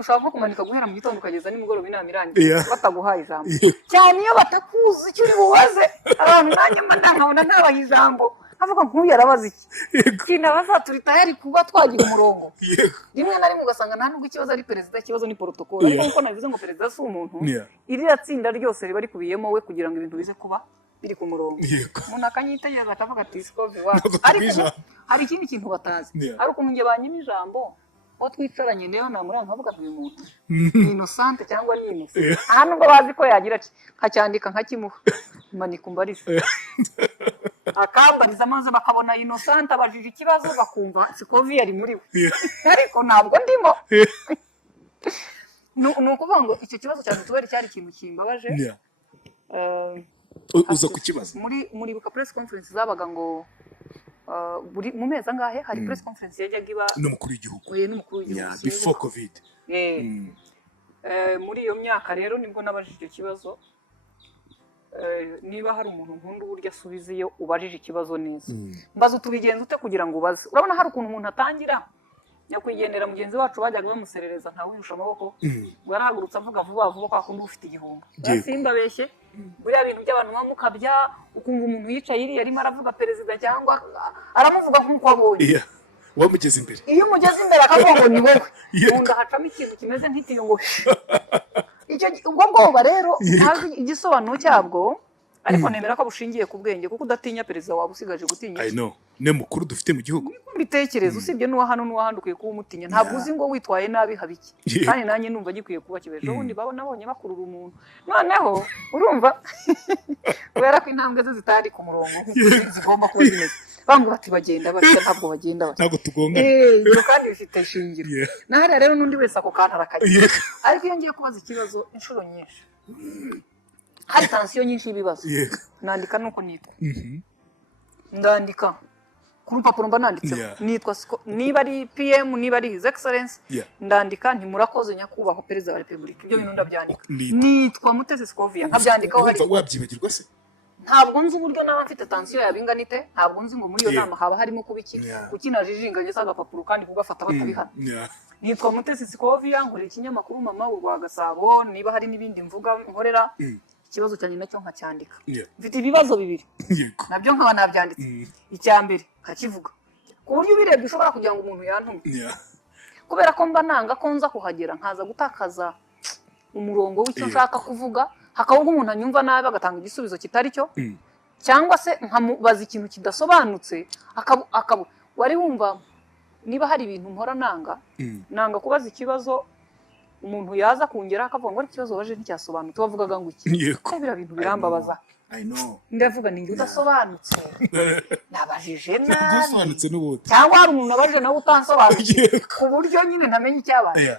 ushobora nko kumanika guhera mu gitondo ukageza nimugoroba inama irangiye bataguhaye ijambo cyane iyo batakuzi icyo uri bubaze abantu nanjye mba nkabona ntabaha ijambo avuga nk'uyu arabaza iki ikintu abaza turi tayari kuba twagira umurongo rimwe na rimwe ugasanga nta nubwo ikibazo ari perezida ikibazo ni protocole ariko nkuko nabivuze ngo perezida si umuntu iriya tsinda ryose riba rikubiyemo we kugira ngo ibintu bize kuba biri ku murongo umuntu akanyitegereza akavuga ati sikovi wacu ariko hari ikindi kintu batazi ari ukuntu njye banyima ijambo uwo twicaranye rero namuranga nkavuga uyu muntu ni innocent cyangwa ni innocent nta nubwo bazi ko yagira ati nkacyandika nkakimuha manika umbarisha akambariza maze bakabona innocent abajije ikibazo bakumva sikovi yari muri we ariko ntabwo ndimo ni ukuvuga ngo icyo kibazo cya mituweli cyari ikintu kimbabaje uza kukibaza muri buka press conference zabaga ngo mu mezi angahe hari press conference yajyaga iba n'umukuru w'igihugu n'umukuru w'igihugu before covid muri iyo myaka rero nibwo nabajije icyo kibazo niba hari umuntu nkunda uburyo asubiza iyo ubajije ikibazo neza mbaza utubigenza ute kugira ngo ubaze urabona hari ukuntu umuntu atangira nyakwigendera mugenzi wacu bajyaga bamuserereza ntawihusha amaboko ngo yarahagurutse avuga vuba vuba kwa kundi ufite igihunga simba beshye buriya bintu by'abantu bamukabya ukumva umuntu yicaye iriya arimo aravuga perezida cyangwa aramuvuga nk'uko abonye wamugeze imbere iyo umugeze imbere akavuga ngo ni wowe ubundi hacamo ikintu kimeze nk'itiyo ngo ubwo bwoba rero ntazi igisobanuro cyabwo ariko nemera ko bushingiye ku bwenge kuko udatinya perezida waba usigaje gutinya ne mukuru dufite mu gihugu mbitekereza usibye n'uwa hano n'uwa handi ukwiye kuba umutinya ntabwo uzi ngo witwaye nabi habiki kandi nanjye numva gikwiye kuba kibeje ubundi nabonye bakurura umuntu noneho urumva kubera ko intambwe ze zitari ku murongo zigomba kuba zimeze bamwe bati bagenda batya ntabwo bagenda batya ntabwo tugonga ibyo kandi bifite ishingiro nahariya rero n'undi wese ako kantu arakagira ariko iyo ngiye kubaza ikibazo inshuro nyinshi hari tansiyo nyinshi y'ibibazo nandika nuko nitwa ndandika ku rupapuro mba nanditseho nitwa niba ari PM niba ari His Excellence ndandika ntimurakoze nyakubahwa perezida wa repubulika ibyo bintu ndabyandika nitwa Mutesi Scovia nkabyandikaho hari wabyibagirwa se ntabwo nzi uburyo naba mfite tansiyo yabinganite ntabwo nzi ngo muri iyo nama haba harimo kubiki kukinajijinganye sagapapuro kandi kugafata batabihana nitwa Mutesi Scovia nkorera ikinyamakuru mama urwa Gasabo niba hari n'ibindi mvuga nkorera ikibazo cyane nacyo nkacyandika mfite ibibazo bibiri nabyo nkaba nabyanditse icya mbere nkakivuga ku buryo ubirebye ushobora kugira ngo umuntu yantumye kubera ko mba nanga ko nza kuhagera nkaza gutakaza umurongo w'icyo nshaka kuvuga hakaba umuntu anyumva nabi agatanga igisubizo kitari cyo cyangwa se nkamubaza ikintu kidasobanutse akaba wari wumva niba hari ibintu mpora nanga kubaza ikibazo umuntu yaza kungera akavuga ngo ikibazo waje nticyasobanutse bavugaga ngo iki biriya bintu birambabaza ndavuga ninjye udasobanutse nabajije nabi cyangwa hari umuntu abaje nawe utansobanukiwe ku buryo nyine ntamenye icyabaye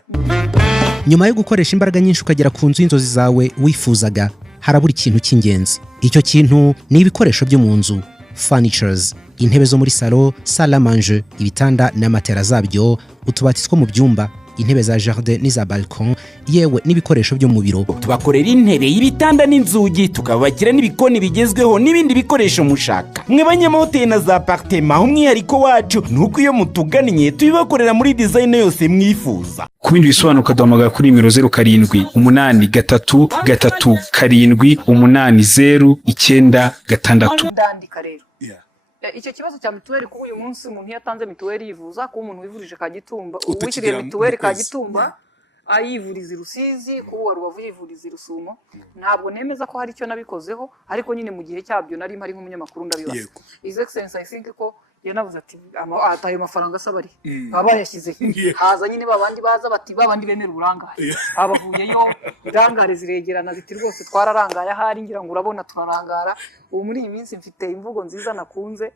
nyuma yo gukoresha imbaraga nyinshi ukagera ku nzu y'inzozi zawe wifuzaga harabura ikintu cy'ingenzi icyo kintu ni ibikoresho byo mu nzu furnitures intebe zo muri salo salle à manger ibitanda n'amatera zabyo utubati two mu byumba intebe za jardin n'iza balcon yewe n'ibikoresho byo mu biro tubakorera intebe y'ibitanda n'inzugi tukabakira n'ibikoni bigezweho n'ibindi bikoresho mushaka mwe banyamahoteli na za appartement umwihariko wacu nuko iyo mutugannye tubibakorera muri design yose mwifuza ku bindi bisobanuro ukaduhamagara kuri nimero 0783378096 ndandika rero icyo kibazo cya mituweli kuba uyu munsi umuntu yatanze mituweli yivuza kuba umuntu wivurije Kagitumba uwishyuriye mituweli Kagitumba ayivuriza Rusizi kuba wa Rubavu yivuriza Rusumo ntabwo nemeza ko hari icyo nabikozeho ariko nyine mu gihe cyabyo nari mpari nk'umunyamakuru ndabibaza His Excellence I think ko yanavuze ati atayo mafaranga asabari baba yashyize haza nyine babandi baza bati babandi bemera uburangare abavuyeyo irangare ziregerana ziti rwose twararangaye ahari ngira ngo urabona turarangara ubu muri iyi minsi mfite imvugo nziza nakunze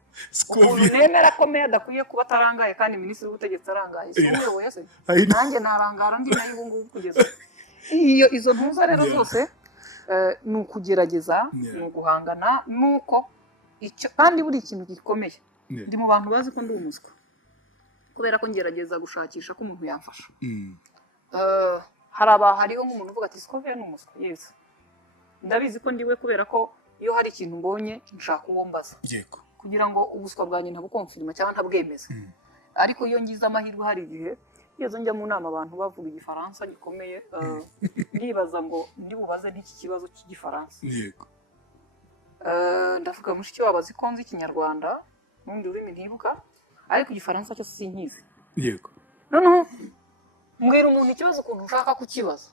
umuntu nemera ko meya adakwiye kuba atarangaye kandi minisitiri w'ubutegetsi arangaye simuyoboye se nanjye narangara ndi nayo ubu ngubu kugeza izo ntuza rero zose ni ukugerageza ni uguhangana nuko icyo kandi buri ikintu gikomeye ndi mu bantu bazi ko ndi umuswa kubera ko ngerageza gushakisha ko umuntu yamfasha hariho nk'umuntu uvuga ati Scovia ni umuswa yesi ndabizi ko ndiwe kubera ko iyo hari ikintu mbonye nshaka uwo mbaza kugira ngo ubuswa bwanjye ntabukonfirima cyangwa ntabwemeze ariko iyo ngize amahirwe hari igihe iyo njya mu nama abantu bavuga igifaransa gikomeye ndibaza ngo ndibubaze n'iki kibazo cy'igifaransa ndavuga mushiki wabo azi ko nzi ikinyarwanda n'undi rurimi ntibuka ariko igifaransa cyo sinkizi noneho mbwira umuntu ikibazo ukuntu ushaka kukibaza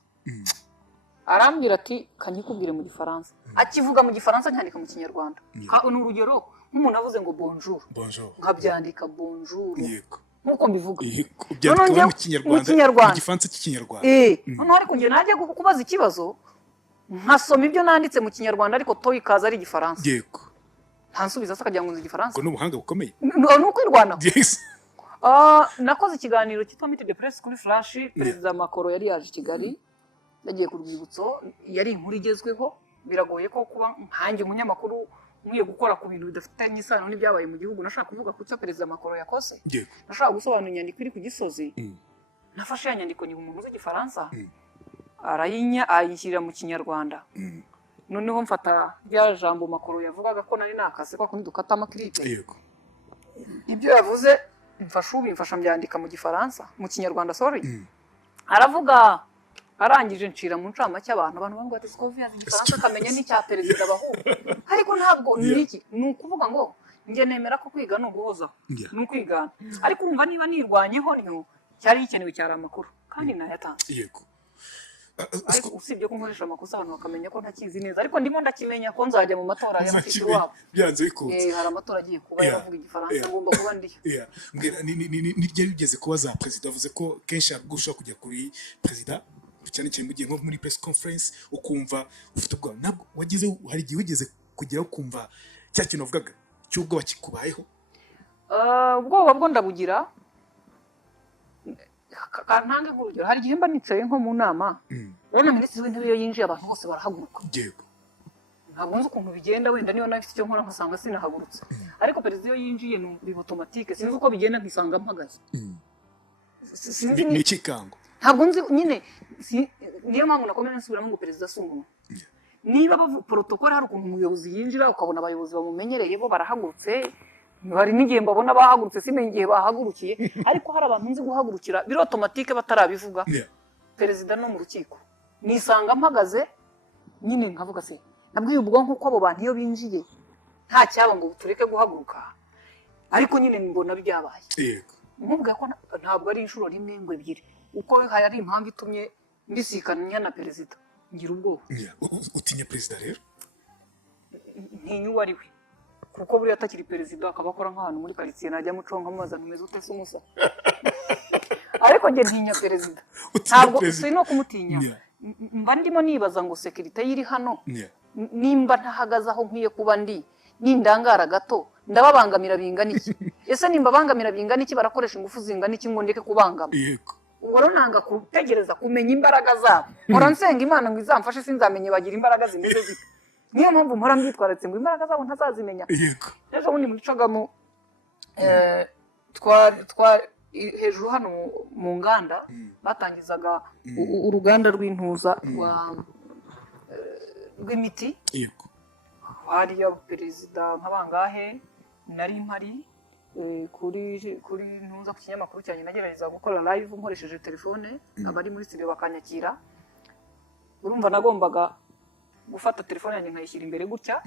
arambwira ati kanyikubwire mu gifaransa akivuga mu gifaransa nyandika mu kinyarwanda ni urugero nk'umuntu avuze ngo bonjour nkabyandika bonjour nk'uko mbivuga ubyandika mu kinyarwanda mu gifaransa cy'ikinyarwanda noneho ariko njye najya kubaza ikibazo nkasoma ibyo nanditse mu kinyarwanda ariko to ikaza ari igifaransa ntansubiza se akagira ngo nzi igifaransa ngo n'ubuhanga bukomeye ni ukwirwanaho nakoze ikiganiro cyitwa Meet the Press kuri Flash perezida Macron yari yaje i Kigali yagiye ku rwibutso yari inkuru igezweho biragoye ko kuba nkanjye umunyamakuru nkwiye gukora ku bintu bidafitanye isano n'ibyabaye mu gihugu nashaka kuvuga ku cyo perezida Macron yakoze nashaka gusobanura inyandiko iri ku Gisozi nafashe ya nyandiko ni umuntu uzi igifaransa ayishyirira mu kinyarwanda. Noneho mfata rya jambo Macron yavugaga ko nari nakase kwa kundi dukata amakiripe. Yego. Ibyo yavuze mfasha mbyandika mu gifaransa, mu kinyarwanda sorry. Aravuga arangije ncira mu ncamake abantu bangu bati Scovia igifaransa kamenya n'icya perezida bahu. Ariko ntabwo niki nukuvuga ngo nge nemera ko kwiga no guhoza. Nukwigana. Ariko urumva niba nirwanyeho nyo cyari ikenewe cyara amakuru kandi nayatanze. Yego. Ariko usibye ko nkoresha amakosa abantu bakamenya ko ntakizi neza ariko ndimo ndakimenya ko nzajya mu matora ya mufiti wabo. Byanze bikunze. Hari amatora agiye kuba yavuga igifaransa ngomba kuba ndi. Mbwira ni rye bigeze kuba za president avuze ko kenshi arugusha kujya kuri president cyane cyane mu gihe nko muri press conference ukumva ufite ubwo ntabwo wagize hari igihe wigeze kugeraho kumva cya kintu uvugaga cy'ubwo bakikubayeho. Ubwoba bwo ndabugira kantange nk'urugero hari igihe mba nicaye nko mu nama urabona minisitiri w'intebe iyo yinjiye abantu bose barahaguruka. Yego. Ntabwo nzi ukuntu bigenda wenda niba nafite icyo nkora nkasanga sinahagurutse ariko perezida iyo yinjiye ni automatique sinzi uko bigenda nkisanga mpagaze. Ni ikikango. Ntabwo nzi nyine niyo mpamvu nakomeza nsubiramo ngo perezida si umuntu. Niba bavu protocole hari ukuntu umuyobozi yinjira ukabona abayobozi bamumenyereye bo barahagurutse hari n'igihe mbabona bahagurutse simenye igihe bahagurukiye ariko hari abantu nzi guhagurukira biri automatique batarabivuga. Perezida no mu rukiko nisanga mpagaze nyine nkavuga se nabwiye ubwonko ko abo bantu iyo binjiye nta cyaba ngo tureke guhaguruka ariko nyine mbona byabaye. Yego. Mvuga ko ntabwo ari inshuro rimwe ngo ebyiri uko hari impamvu itumye mbisikanya na perezida ngira ubwoba. Utinya perezida rero? Ntinyuba ari we kuko buriya atakiri perezida akaba akora nk'ahantu muri karitsiye najya muconga mubaza ntumeze ute se umusa ariko nge ntinya perezida ntabwo si no kumutinya mba ndimo nibaza ngo sekirite yiri hano nimba ntahagaze aho nkwiye kuba ndi nindangara gato ndababangamira bingana iki ese nimba bangamira bingana iki barakoresha ingufu zingana iki ngo ndeke kubangama. Yego. Ubwo nanga kutegereza kumenya imbaraga zabo mpora nsenga Imana ngo izamfashe sinzamenye bagira imbaraga zimeze zite niyo mpamvu mpora mbyitwaratse ngo imbaraga zabo ntazazimenya. Yego. Ejo bundi muri cagamo hejuru hano mu nganda batangizaga uruganda rw'intuza rw'imiti. Yego. Hariya perezida nk'abangahe nari mpari kuri ntuza ku kinyamakuru cyanjye nagerageza gukora live nkoresheje telefone abari muri studio bakanyakira urumva nagombaga gufata telefone yanjye nkayishyira imbere gutya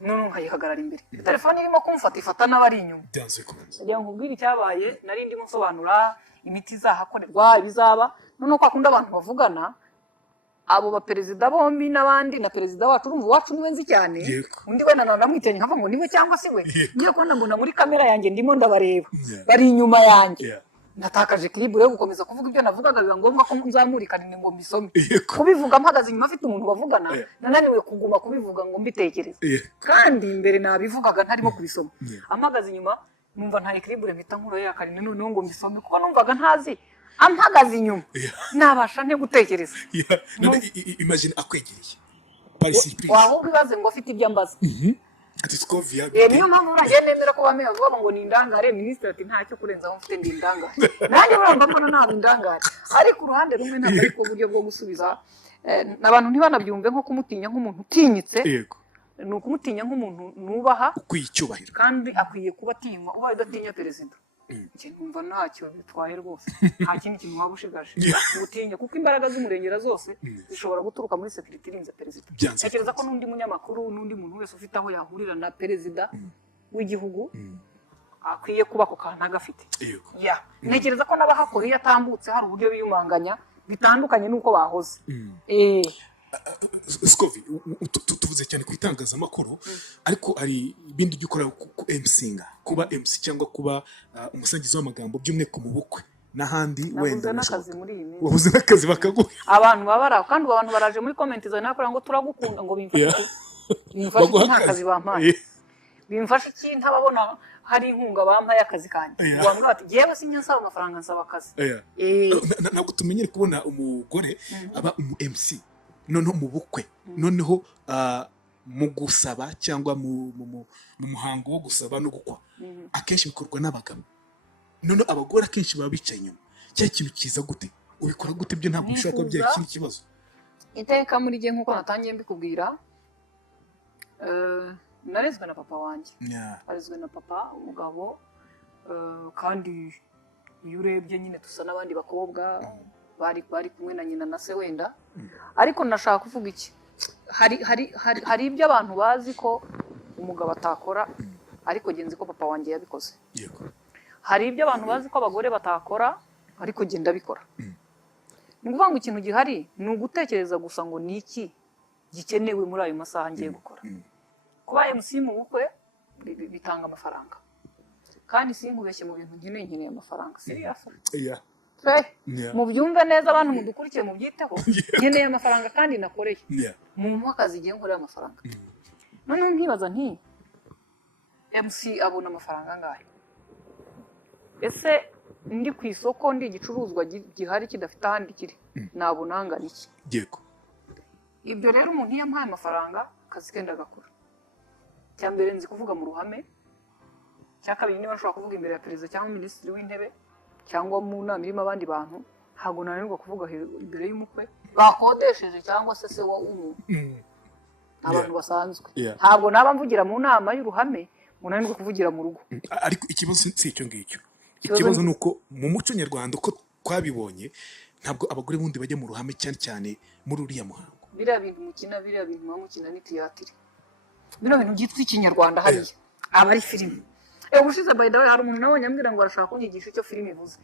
none nkayihagarara imbere telefone irimo kumfata ifata n'abari inyuma. Kugira ngo nkubwire icyabaye nari ndimo nsobanura imiti izahakorerwa ibizaba none kwa kundi abantu bavugana abo ba perezida bombi n'abandi na perezida wacu urumva wacu niwe nzi cyane undi we nanone namwitenye nkavuga ngo niwe cyangwa si we ngiye kubona mbona muri kamera yanjye ndimo ndabareba bari inyuma yanjye natakaje clip rero gukomeza kuvuga ibyo navugaga biba ngombwa ko nzamurika ni ngo mbisome kubivuga mpagaze inyuma afite umuntu bavugana nananiwe kuguma kubivuga ngo mbitekereze kandi imbere nabivugaga ntarimo kubisoma amagaze inyuma numva nta clip mpita nkuro yakarine noneho ngo mbisome kuko numvaga ntazi ampagaze inyuma nabasha nte gutekereza. Imagine akwegereye wahubwo ibaze ngo afite ibyo ambaza ati Scovia niyo mpamvu nanjye nemera ko bamwe bavuga ngo ni indangare minisitiri ati ntacyo kurenza aho mfite ndi indangare nanjye buramba mbona nta indangare ariko uruhande rumwe ntabwo ariko uburyo bwo gusubiza abantu ntibanabyumve nko kumutinya nk'umuntu utinyitse. Yego. Ni ukumutinya nk'umuntu nubaha ukwiye icyubahiro kandi akwiye kuba atinywa ubaye udatinya perezida. Numva ntacyo bitwaye rwose nta kindi kintu waba ushigaje gutinya kuko imbaraga z'umurengera zose zishobora guturuka muri sekirite irinze perezida. Ntekereza ko n'undi munyamakuru n'undi muntu wese ufite aho yahurira na perezida w'igihugu akwiye kuba ku kantu agafite. Ntekereza ko n'abahakora iyo atambutse hari uburyo biyumanganya bitandukanye n'uko bahoze. Scovia tuvuze cyane ku itangazamakuru ariko hari ibindi byo ukora ku MCinga kuba MC cyangwa kuba umusangizi w'amagambo by'umweko mu bukwe n'ahandi wenda wabuze n'akazi bakaguha abantu babara kandi abantu baraje muri comment zawe nakora ngo turagukunda ngo bimfashe nta kazi bampaye bimfashe iki ntababona hari inkunga bampaye akazi kanjye wambwa bati yewe sinya nsaba amafaranga nsaba akazi. Ntabwo tumenyere kubona umugore aba umu MC noneho mu bukwe noneho mu gusaba cyangwa mu muhango wo gusaba no gukwa akenshi bikorwa n'abagabo noneho abagore akenshi baba bicaye inyuma cya kintu kiza gute ubikora gute byo ntabwo bishobora kuba byari ikindi kibazo iteka muri gihe nk'uko natangiye mbikubwira narezwe na papa wanjye narezwe na papa umugabo kandi iyo urebye nyine dusa n'abandi bakobwa bari kumwe na nyina na se wenda ariko nashaka kuvuga iki hari ibyo abantu bazi ko umugabo atakora ariko genzi ko papa wanjye yabikoze hari ibyo abantu bazi ko abagore batakora ariko genda bikora ni ukuvuga ngo ikintu gihari ni ugutekereza gusa ngo ni iki gikenewe muri ayo masaha ngiye gukora kuba MC mu bukwe bitanga amafaranga kandi sinkubeshye mu bintu nkeneye amafaranga serious mu byumve neza abantu mudukurikiye mu byiteho nkeneye amafaranga kandi nakoreye mu mwakazi igihe nkoreye amafaranga none nkibaza nti MC abona amafaranga angahe ese ndi ku isoko ndi igicuruzwa gihari kidafite ahandi kiri nabona angana iki yego ibyo rero umuntu iyo ampaye amafaranga akazi kenda agakora cya mbere nzi kuvuga mu ruhame cya kabiri niba nshobora kuvuga imbere ya perezida cyangwa minisitiri w'intebe cyangwa mu nama irimo abandi bantu ntabwo nanirwa kuvuga imbere y'umukwe bakodesheje cyangwa se wa umuntu abantu basanzwe ntabwo naba mvugira mu nama y'uruhame munanirwa kuvugira mu rugo ariko ikibazo si icyo ngicyo ikibazo ni uko mu muco nyarwanda uko twabibonye ntabwo abagore bundi bajya mu ruhame cyane cyane muri uriya muhango biriya bintu mukina biriya bintu mukina ni tiyatire biriya bintu byitwa ikinyarwanda hariya aba ari filime ubushize by the way hari umuntu nabonye ambwira ngo arashaka kunyigisha icyo filime ivuze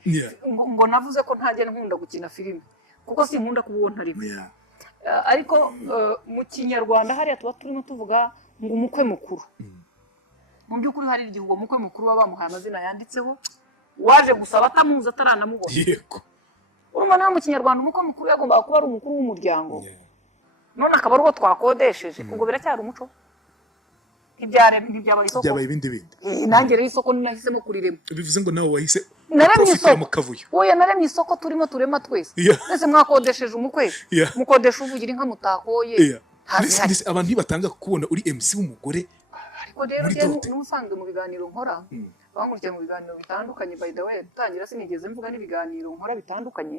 ngo navuze ko ntajya nkunda gukina filime kuko sinkunda kubona ari ariko mu kinyarwanda hariya tuba turimo tuvuga ngo umukwe mukuru mu by'ukuri hari igihe uwo mukwe mukuru baba bamuhaye amazina yanditseho waje gusaba atamuzi ataranamubona yego urumva nawe mu kinyarwanda umukwe mukuru yagombaga kuba ari umukuru w'umuryango none akaba ari uwo twakodesheje ubwo biracyari umuco ntibyabaye isoko byabaye ibindi nanjye rero isoko nahisemo kurirema bivuze ngo nawe wahise naremye isoko oya naremye isoko turimo turema twese mwese mwakodesheje umukwe mukodesha uvugira inka mutakoye abantu ntibatanga kubona uri MC w'umugore ariko rero n'ubusanzwe mu biganiro nkora bankurikiye mu biganiro bitandukanye by the way dutangira sinigeze mvuga n'ibiganiro nkora bitandukanye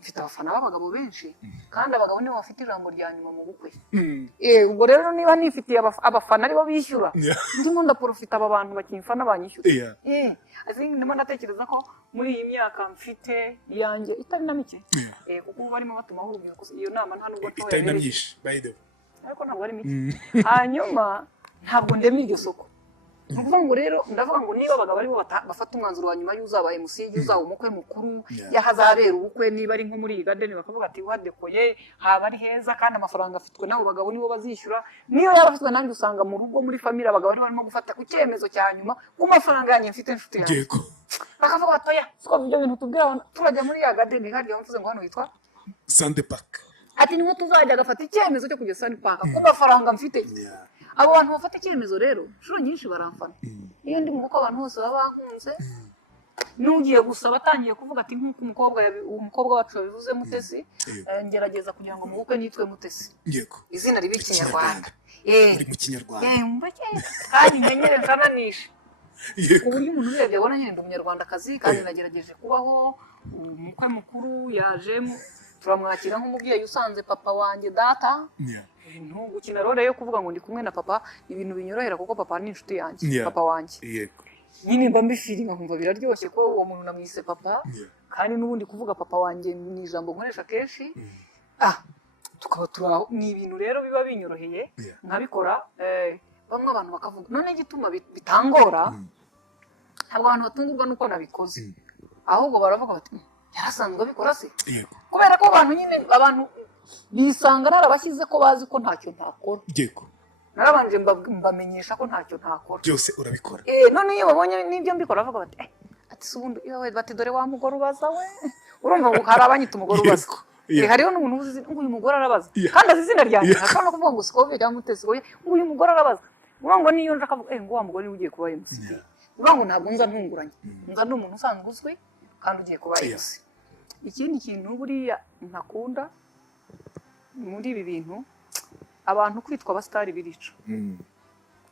mfite abafana b'abagabo benshi kandi abagabo nibo bafite ijambo rya nyuma mu bukwe ubwo rero niba nifitiye abafana aribo bishyura ndimo ndaprofita aba bantu bakimfana banyishyura ndimo ndatekereza ko muri iyi myaka mfite yanjye itari na mike kuko ubu barimo batumaho urubyiruko iyo nama nta nubwo ntoya itari na myinshi by the way ariko ntabwo ari mike hanyuma ntabwo ndema iryo soko nukuvuga ngo rero ndavuga ngo niba abagabo aribo bafata umwanzuro wa nyuma y'uzaba MC y'uzaba umukwe mukuru yahazabera ubukwe niba ari nko muri iyi garden bakavuga ati wadekoye haba ari heza kandi amafaranga afitwe nabo bagabo nibo bazishyura niyo yarafitwe nanjye usanga mu rugo muri family abagabo barimo gufata ku cyemezo cya nyuma ku mafaranga yanjye mfite inshuti yanjye bakavuga batoya siko ibyo bintu tubwira turajya muri ya garden hariya mvuze ngo hano hitwa Sande Park ati niho tuzajya gafata icyemezo cyo kujya Sande Park ku mafaranga mfite abo bantu bafata icyemezo rero inshuro nyinshi baramfana iyo ndi mu bukwe abantu bose baba bankunze n'ugiye gusaba atangiye kuvuga ati nk'uko umukobwa wacu yabivuze Mutesi ngerageza kugira ngo mu bukwe nitwe Mutesi izina ribi ikinyarwanda uri mu kinyarwanda kandi nyenyere nsananisha ku buryo umuntu urebye abona nyine ndi umunyarwandakazi kandi nagerageje kubaho umukwe mukuru yajemo turamwakira nk'umubyeyi usanze papa wanjye data gukina role yo kuvuga ngo ndi kumwe na papa ibintu binyorohera kuko papa ni inshuti yanjye papa wanjye nyine mba mbifiringa nkumva biraryoshye ko uwo muntu namwise papa kandi n'ubundi kuvuga papa wanjye ni ijambo nkoresha kenshi tukaba ni ibintu rero biba binyoroheye nkabikora bamwe abantu bakavuga none igituma bitangora ntabwo abantu batungurwa n'uko nabikoze ahubwo baravuga bati yarasanzwe abikora se kubera ko abantu nyine abantu bisanga narabashyize ko bazi ko ntacyo ntakora narabanje mbamenyesha ko ntacyo ntakora byose urabikora none iyo babonye n'ibyo mbikora bavuga bati ati subundi bati dore wa mugore ubaza we urumva ngo hari abanyita umugore ubaza hariho n'umuntu uzi ngo uyu mugore arabaza kandi azi izina ryanjye ashobora no kuvuga ngo Sikovia cyangwa Mutesi ngo uyu mugore arabaza uvuga ngo niyo nje akavuga ngo wa mugore ugiye kuba MC uvuga ngo ntabwo nza ntunguranye nza ndi umuntu usanzwe uzwi kandi ugiye kuba MC ikindi kintu buriya ntakunda muri ibi bintu abantu kwitwa abasitari birica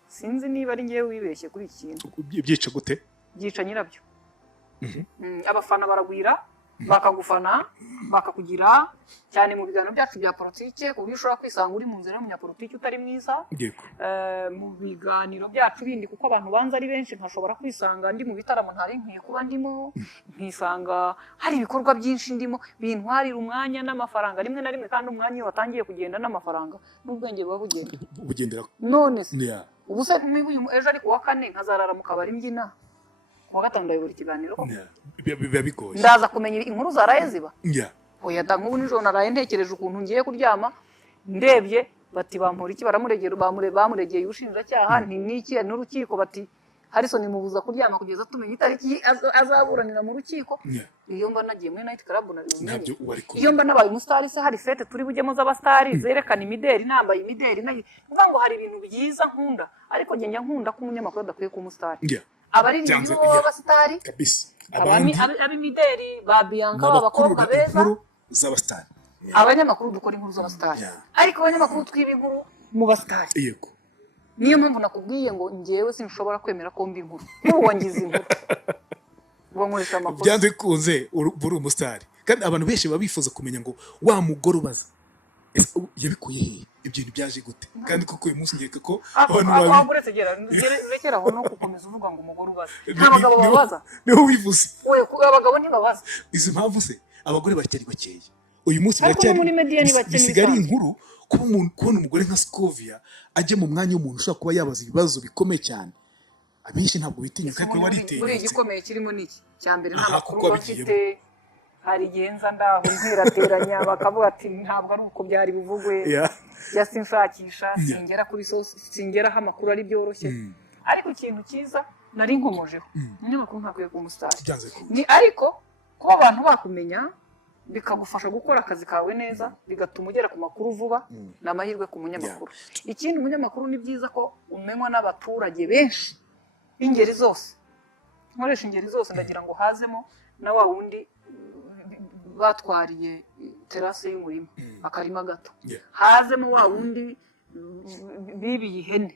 sinzi niba ari ngewe wibeshye kuri iki kintu byica gute byica nyirabyo abafana baragwira bakagufana bakakugira cyane mu biganiro byacu bya politike ku buryo ushobora kwisanga uri mu nzira y'umunyapolitike utari mwiza. Mu biganiro byacu bindi kuko abantu banza ari benshi nkashobora kwisanga ndi mu bitaramo ntari nkwiye kuba ndimo, nkisanga hari ibikorwa byinshi ndimo bintwarira umwanya n'amafaranga rimwe na rimwe, kandi umwanya iyo watangiye kugenda n'amafaranga n'ubwenge buba bugendera none se ubu se ejo ari kuwa kane nkazarara mu kabari mbyina, kuwa gatanu ndayobora ikiganiro biba bigoye, ndaza kumenya inkuru zaraye ziba oya da nk'ubu nijoro naraye ntekereje ukuntu ngiye kuryama ndebye bati bampora iki, bamuregeye ubushinjacyaha n'iki n'urukiko bati Harrison mubuza kuryama kugeza tumenye itariki azaburanira mu rukiko. Iyo mba nagiye muri night club nabyo iyo mba nabaye umustar se hari fete turi bujyemo z'abastari zerekana imideri nambaye imideri uvuga ngo hari ibintu byiza nkunda, ariko njye nkunda ko umunyamakuru adakwiye ku umustar. Abari ibintu b'abastari kabisa, abimideri ba Bianca b'abakobwa beza z'abastari, abanyamakuru dukora inkuru z'abastari, ariko abanyamakuru twiba inkuru mu bastari. Yego, niyo mpamvu nakubwiye ngo njyewe sinshobora kwemera ko mbi inkuru wangize inkuru uba nkoresha amakuru byanze bikunze uri umusitari. Kandi abantu benshi baba bifuza kumenya ngo wa mugore ubaza yabikuye hehe, ibyo bintu byaje gute, kandi koko uyu munsi nkeka ko abantu rekeraho no gukomeza uvuga ngo umugore ubaza. Nta bagabo babaza, niho wivuze oya abagabo ntibabaza. Izi mpamvu se abagore bacyari bakeya uyu munsi, bisigaye inkuru kubona umugore nka Scovia ajye mu mwanya w'umuntu ushobora kuba yabaza ibibazo bikomeye cyane. Abenshi ntabwo bitinyuka ko waritinyutse. Buri gikomeye kirimo niki cya mbere nta makuru bafite. Hari genza ndaho nterateranya bakavuga ati ntabwo ari uko byari bivugwe, yasinshakisha singera kuri singera ha makuru ari byoroshye. Ariko ikintu cyiza nari nkomojeho n'amakuru ntakwiye ku mustar ni, ariko ko abantu bakumenya bikagufasha gukora akazi kawe neza, bigatuma ugera ku makuru vuba n'amahirwe ku munyamakuru. Ikindi umunyamakuru ni byiza ko umenywa n'abaturage benshi ingeri zose, nkoresha ingeri zose ndagira ngo hazemo na wa wundi batwariye terase y'umurima akarima gato, hazemo wa wundi bibiye ihene,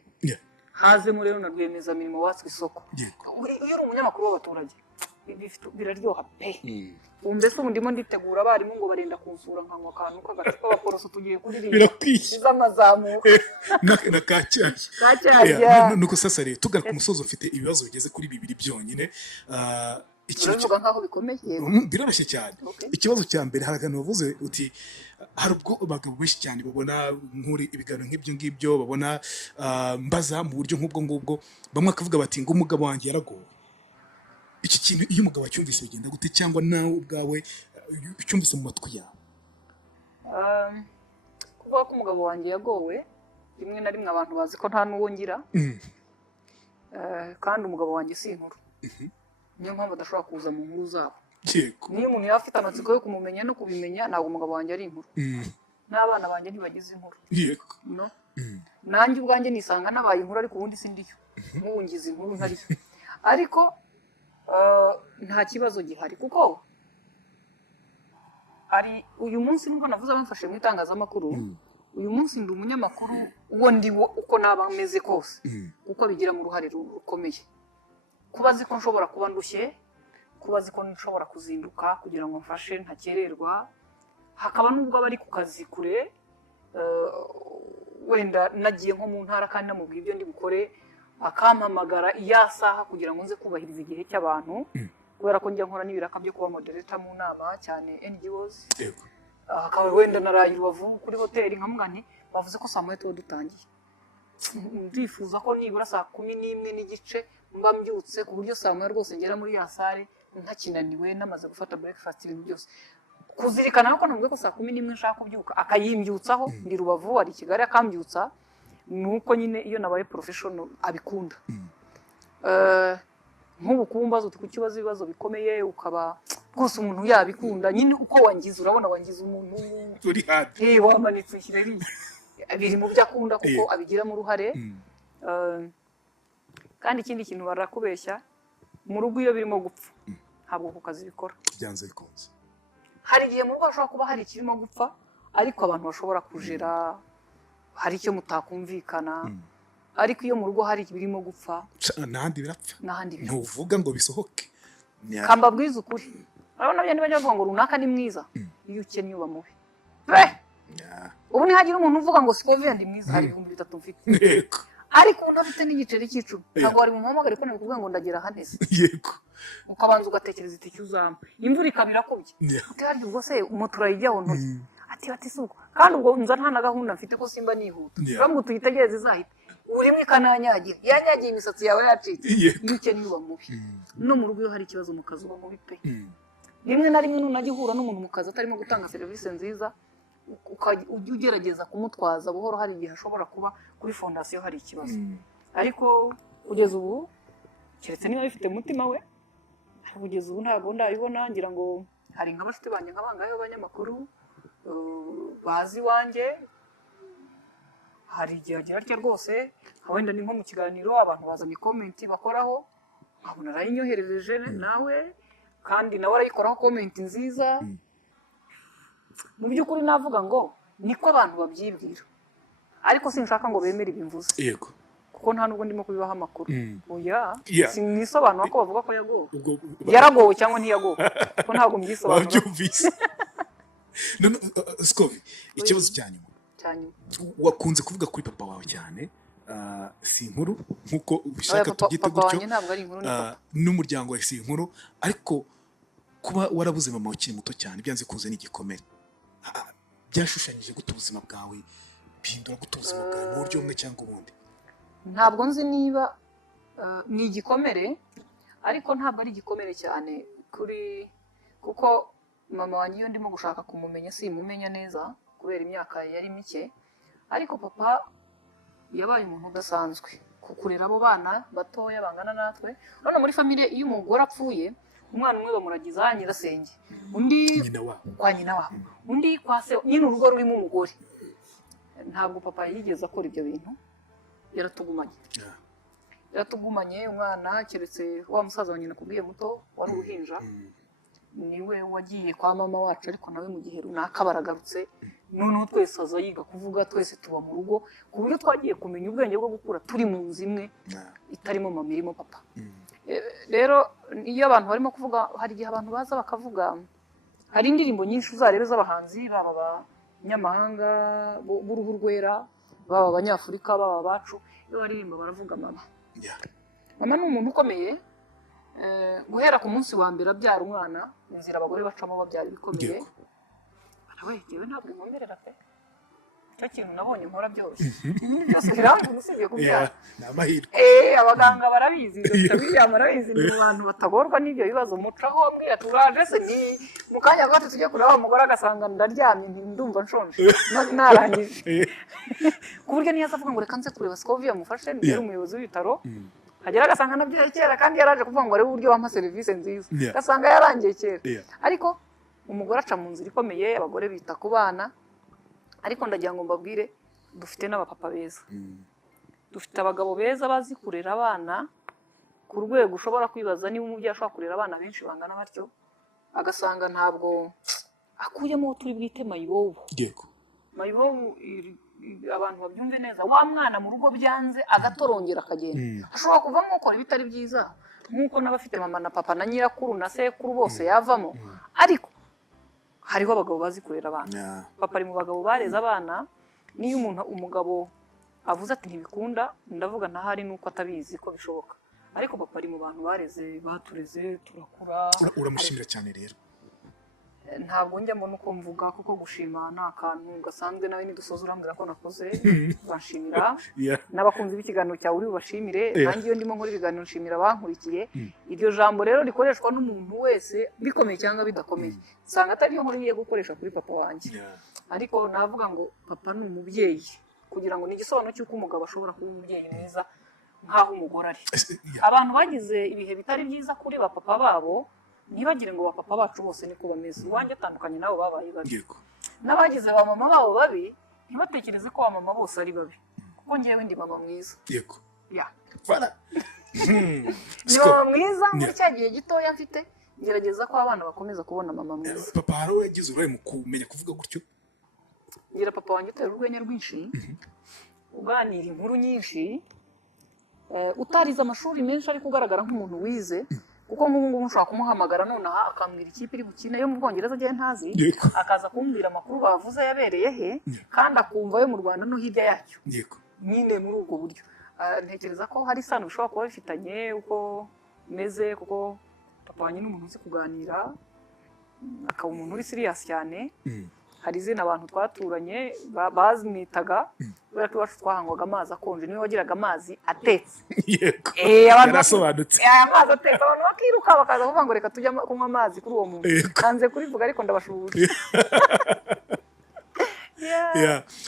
hazemo rero na rwiyemezamirimo watswe isoko. Iyo uri umunyamakuru w'abaturage biraryoha pe. Mbese ubu ndimo nditegura abarimu ngo barenda kunsura nkanywa akantu k'agacupa abaporoso tugiye kuririmba z'amazamuka na kacyashya. Nuko sasa rero tugaruka ku musozo, ufite ibibazo bigeze kuri 2 byonyine. Ikibazo nkaho bikomeye biroroshye cyane. Ikibazo cya mbere haragana bavuze uti hari ubwo abagabo benshi cyane babona nkuri ibiganiro nk'ibyo ngibyo, babona mbaza mu buryo nk'ubwo ngubwo, bamwe akavuga bati ngo umugabo wanjye yaragowe. Iki kintu iyo umugabo acyumvise bigenda gute, cyangwa nawe ubwawe ucyumvise mu matwi yawe? Kuvuga ko umugabo wanjye yagowe, rimwe na rimwe abantu bazi ko nta n'uwo ngira, kandi umugabo wanjye si inkuru. Niyo mpamvu adashobora kuza mu nkuru zabo. Niyo umuntu yaba afite amatsiko yo kumumenya no kubimenya, ntabwo umugabo wanjye ari inkuru. N'abana banjye ntibagize inkuru. Nanjye ubwanjye nisanga nabaye inkuru, ariko ubundi sindiyo, nk'ubu ngize inkuru ntariyo. Ariko nta kibazo gihari kuko ari uyu munsi nubwo navuze bamfashe mu itangazamakuru, uyu munsi ndi umunyamakuru uwo ndiwo uko naba meze kose, kuko bigira mu ruhare rukomeye. Kuba azi ko nshobora kuba ndushye, kuba azi ko nshobora kuzinduka kugira ngo mfashe ntakererwa, hakaba nubwo abari ku kazi kure, wenda nagiye nko mu ntara kandi namubwiye ibyo ndi bukore, akampamagara iya saha kugira ngo nze kubahiriza igihe cy'abantu, kubera ko njya nkora n'ibiraka byo kuba moderator mu nama cyane NGOs. Akaba wenda naraye Rubavu kuri hoteli nkamugani bavuze ko saa 9 tuba dutangiye, ndifuza ko nibura saa 11:15 mba mbyutse ku buryo saa 9 rwose ngera muri ya sale ntakinaniwe namaze gufata breakfast ibintu byose. Kuzirikana ko ntabwo ko saa 11 nshaka kubyuka akayimbyutsaho, ndi Rubavu ari Kigali akambyutsa, nuko nyine iyo nabaye professional abikunda. Nk'ubu kumbaza uti ku kibazo ibibazo bikomeye ukaba rwose umuntu yabikunda nyine uko wangize, urabona wangize umuntu uri hadi wamanitse ikireri biri mu byo akunda kuko abigiramo uruhare. Kandi ikindi kintu barakubeshya mu rugo iyo birimo gupfa ntabwo ku kazi bikora, byanze bikunze. Hari igihe mu rugo hashobora kuba hari ikirimo gupfa, ariko abantu bashobora kujera, hari icyo mutakumvikana, ariko iyo mu rugo hari ibirimo gupfa n'ahandi birapfa, n'ahandi birapfa ntuvuga ngo bisohoke. Kambabwiza ukuri urabona bya niba bavuga ngo runaka ni mwiza iyo ukennye uba mubi ubu ntihagira umuntu uvuga ngo Scovia ndi mwiza hari 3,000 mfite ariko unafite n'igiceri cy'icumi ntabwo wari mu mpamagare ko nakubwira ngo ndagera haneze yego ukabanza ugatekereza iti cyuzamba imvura ikabira kubye uti ubwo se moto urayijyaho ntoki ati suko kandi ubwo nza nta na gahunda mfite ko simba nihuta uramutse tuyitegereze izahita urimo ikananyagira yanyagiye imisatsi yawe yacitse iyo ukennye uba mubi no mu rugo iyo hari ikibazo mu kazi uba mubi pe rimwe na rimwe nunajya uhura n'umuntu mu kazi atarimo gutanga serivisi nziza ujya ugerageza kumutwaza buhoro hari igihe ashobora kuba kuri fondasiyo hari ikibazo ariko kugeza ubu keretse niba bifite umutima we kugeza ubu ntabwo ndabibona ngira ngo hari nk'abafite banjye nk'abangahe b'abanyamakuru bazi iwanjye hari igihe agira atya rwose wenda ni nko mu kiganiro abantu bazanye komenti bakoraho nkabona arayinyoherereje nawe kandi nawe arayikoraho komenti nziza mu by'ukuri navuga ngo niko abantu babyibwira ariko sinshaka ngo bemere ibimvuze yego kuko nta nubwo ndimo kubibaha amakuru oya sinisobanura ko bavuga ko yagowe yaragowe cyangwa ntiyagowe kuko ntabwo mbyisobanura wabyumvise none Scovia ikibazo cya nyuma wakunze kuvuga kuri papa wawe cyane si inkuru nkuko ubishaka tubyite gutyo n'umuryango wa si inkuru ariko kuba warabuze mama ukiri muto cyane byanze kuze n'igikomere byashushanyije gute ubuzima bwawe bihindura gute ubuzima bwawe mu buryo bumwe cyangwa ubundi ntabwo nzi niba ni igikomere ariko ntabwo ari igikomere cyane kuko mama wanjye iyo ndimo gushaka kumumenya simumenya neza kubera imyaka yari mike ariko papa yabaye umuntu udasanzwe kukurera abo bana batoya bangana natwe none muri famille iyo umugore apfuye umwana umwe bamuragiza nyirasenge undi kwa nyina wabo undi kwa se nyine urugo rurimo umugore ntabwo papa yigeze akora ibyo bintu yaratugumanye umwana keretse wa musaza wa nyina kubwiye muto wari uruhinja niwe wagiye kwa mama wacu ariko nawe mu gihe runaka baragarutse noneho twese aza yiga kuvuga twese tuba mu rugo ku buryo twagiye kumenya ubwenge bwo gukura turi mu nzu imwe itarimo mama irimo papa rero iyo abantu barimo kuvuga hari igihe abantu baza bakavuga hari indirimbo nyinshi uzarebe z'abahanzi baba abanyamahanga b'uruhu rwera baba abanyafurika baba abacu iyo baririmba baravuga mama mama ni umuntu ukomeye guhera ku munsi wa mbere abyara umwana inzira abagore bacamo babyara ibikomeye yewe ntabwo nkomerera pe icyo kintu nabonye nkora byose byose birambuye usibye kubyara ni amahirwe abaganga barabizi Dr. William arabizi ni mu bantu batagorwa n'ibyo bibazo mucaho mbwira turaje se ni mu kanya gato tujye kureba umugore agasanga ndaryamye ndumva nshonje narangije ku buryo niyo azavuga ngo reka nze kureba Scovia mufashe ni umuyobozi w'ibitaro agera agasanga nabyaye kera kandi yaraje kuvuga ngo arebe uburyo bampa serivisi nziza agasanga yarangiye kera ariko umugore aca mu nzira ikomeye abagore bita ku bana ariko ndagira ngo mbabwire dufite n'abapapa beza dufite abagabo beza bazi kurera abana ku rwego ushobora kwibaza niba umubyeyi ashobora kurera abana benshi bangana batyo agasanga ntabwo akuyemo turi bwite mayibobo mayibobo abantu babyumve neza wa mwana mu rugo byanze agatorongera akagenda ashobora kuvamo ukora ibitari byiza nk'uko n'abafite mama na papa na nyirakuru na sekuru bose yavamo ariko hariho abagabo bazi kurera abana papa ari mu bagabo bareza abana niyo umugabo avuze ati ntibikunda ndavuga ntahari nuko atabizi ko bishoboka ariko papa ari mu bantu bareze batureze turakura uramushimira cyane rero ntabwo njya mbona uko mvuga kuko gushima ni akantu gasanzwe nawe nidusoza urambwira ko nakoze bashimira n'abakunzi b'ikiganiro cyawe uri bubashimire nanjye iyo ndimo nkora ibiganiro nshimira abankurikiye iryo jambo rero rikoreshwa n'umuntu wese bikomeye cyangwa bidakomeye usanga atari yo nkuru ngiye gukoresha kuri papa wanjye ariko navuga ngo papa ni umubyeyi kugira ngo ni igisobanuro cy'uko umugabo ashobora kuba umubyeyi mwiza nk'aho umugore ari abantu bagize ibihe bitari byiza kuri ba papa babo ntibagire ngo bapapa bacu bose niko bameze iwanjye atandukanye nabo babaye babi n'abagize ba mama babo babi ntibatekereze ko ba mama bose ari babi kuko ngewe ndi mama mwiza yego ni mama mwiza muri cya gihe gitoya mfite ngerageza ko abana bakomeza kubona mama mwiza papa hari uwo yagize uruhare mu kumenya kuvuga gutyo ngira papa wanjye utera urwenya rwinshi uganira inkuru nyinshi utarize amashuri menshi ariko ugaragara nk'umuntu wize kuko nk'ubu ngubu ushobora kumuhamagara nonaha akambwira ikipe iri bukine yo mu Bwongereza agiye ntazi akaza kumbwira amakuru bavuze yabereye he kandi akumva yo mu Rwanda no hirya yacyo nyine muri ubwo buryo ntekereza ko hari isano bishobora kuba bifitanye uko meze kuko papa wanjye n'umuntu uzi kuganira akaba umuntu uri serious cyane hari izina abantu twaturanye bazimitaga kubera ko iwacu twahangwaga amazi akonje niwe wagiraga amazi atetse yego abantu yarasobanutse amazi atetse abantu bakiruka bakaza kuvuga ngo reka tujya kunywa amazi kuri uwo muntu kanze kurivuga ariko ndabashubuje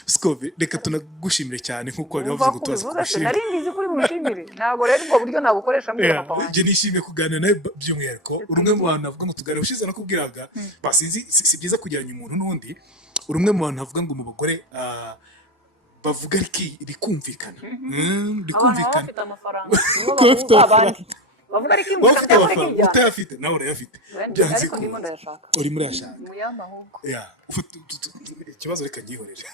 Scove reka tunagushimire cyane nkuko wari wavuze gutoza kugushimira nari ngize kuri mushimire ntago rero ubwo buryo nabukoresha mbere papa wanjye nishimiye kuganira nawe by'umwihariko urumwe mu bantu bavuga ngo tuganire ushize nakubwiraga basinzi si byiza kugeranya umuntu n'undi urumwe mu bantu bavuga ngo mu bagore bavuga rikumvikana rikumvikana bafite amafaranga nibo abandi bavuga ari kimbuka cyangwa utayafite nawe urayafite byanze ko ndimo ndayashaka uri muri yashaka muyamba ahubwo ikibazo reka ngihorere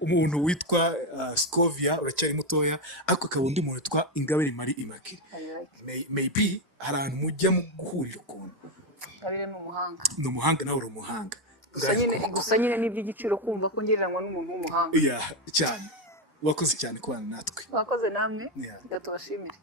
umuntu witwa Scovia uracyari mutoya ariko akaba undi muntu witwa Ingabire Marie Immaculée maybe hari ahantu mujya mu guhurira ukuntu Ingabire ni umuhanga nawe uri umuhanga gusa nyine n'iby'igiciro kumva ko ngereranywa n'umuntu w'umuhanga cyane wakoze cyane kubana natwe wakoze namwe tubashimire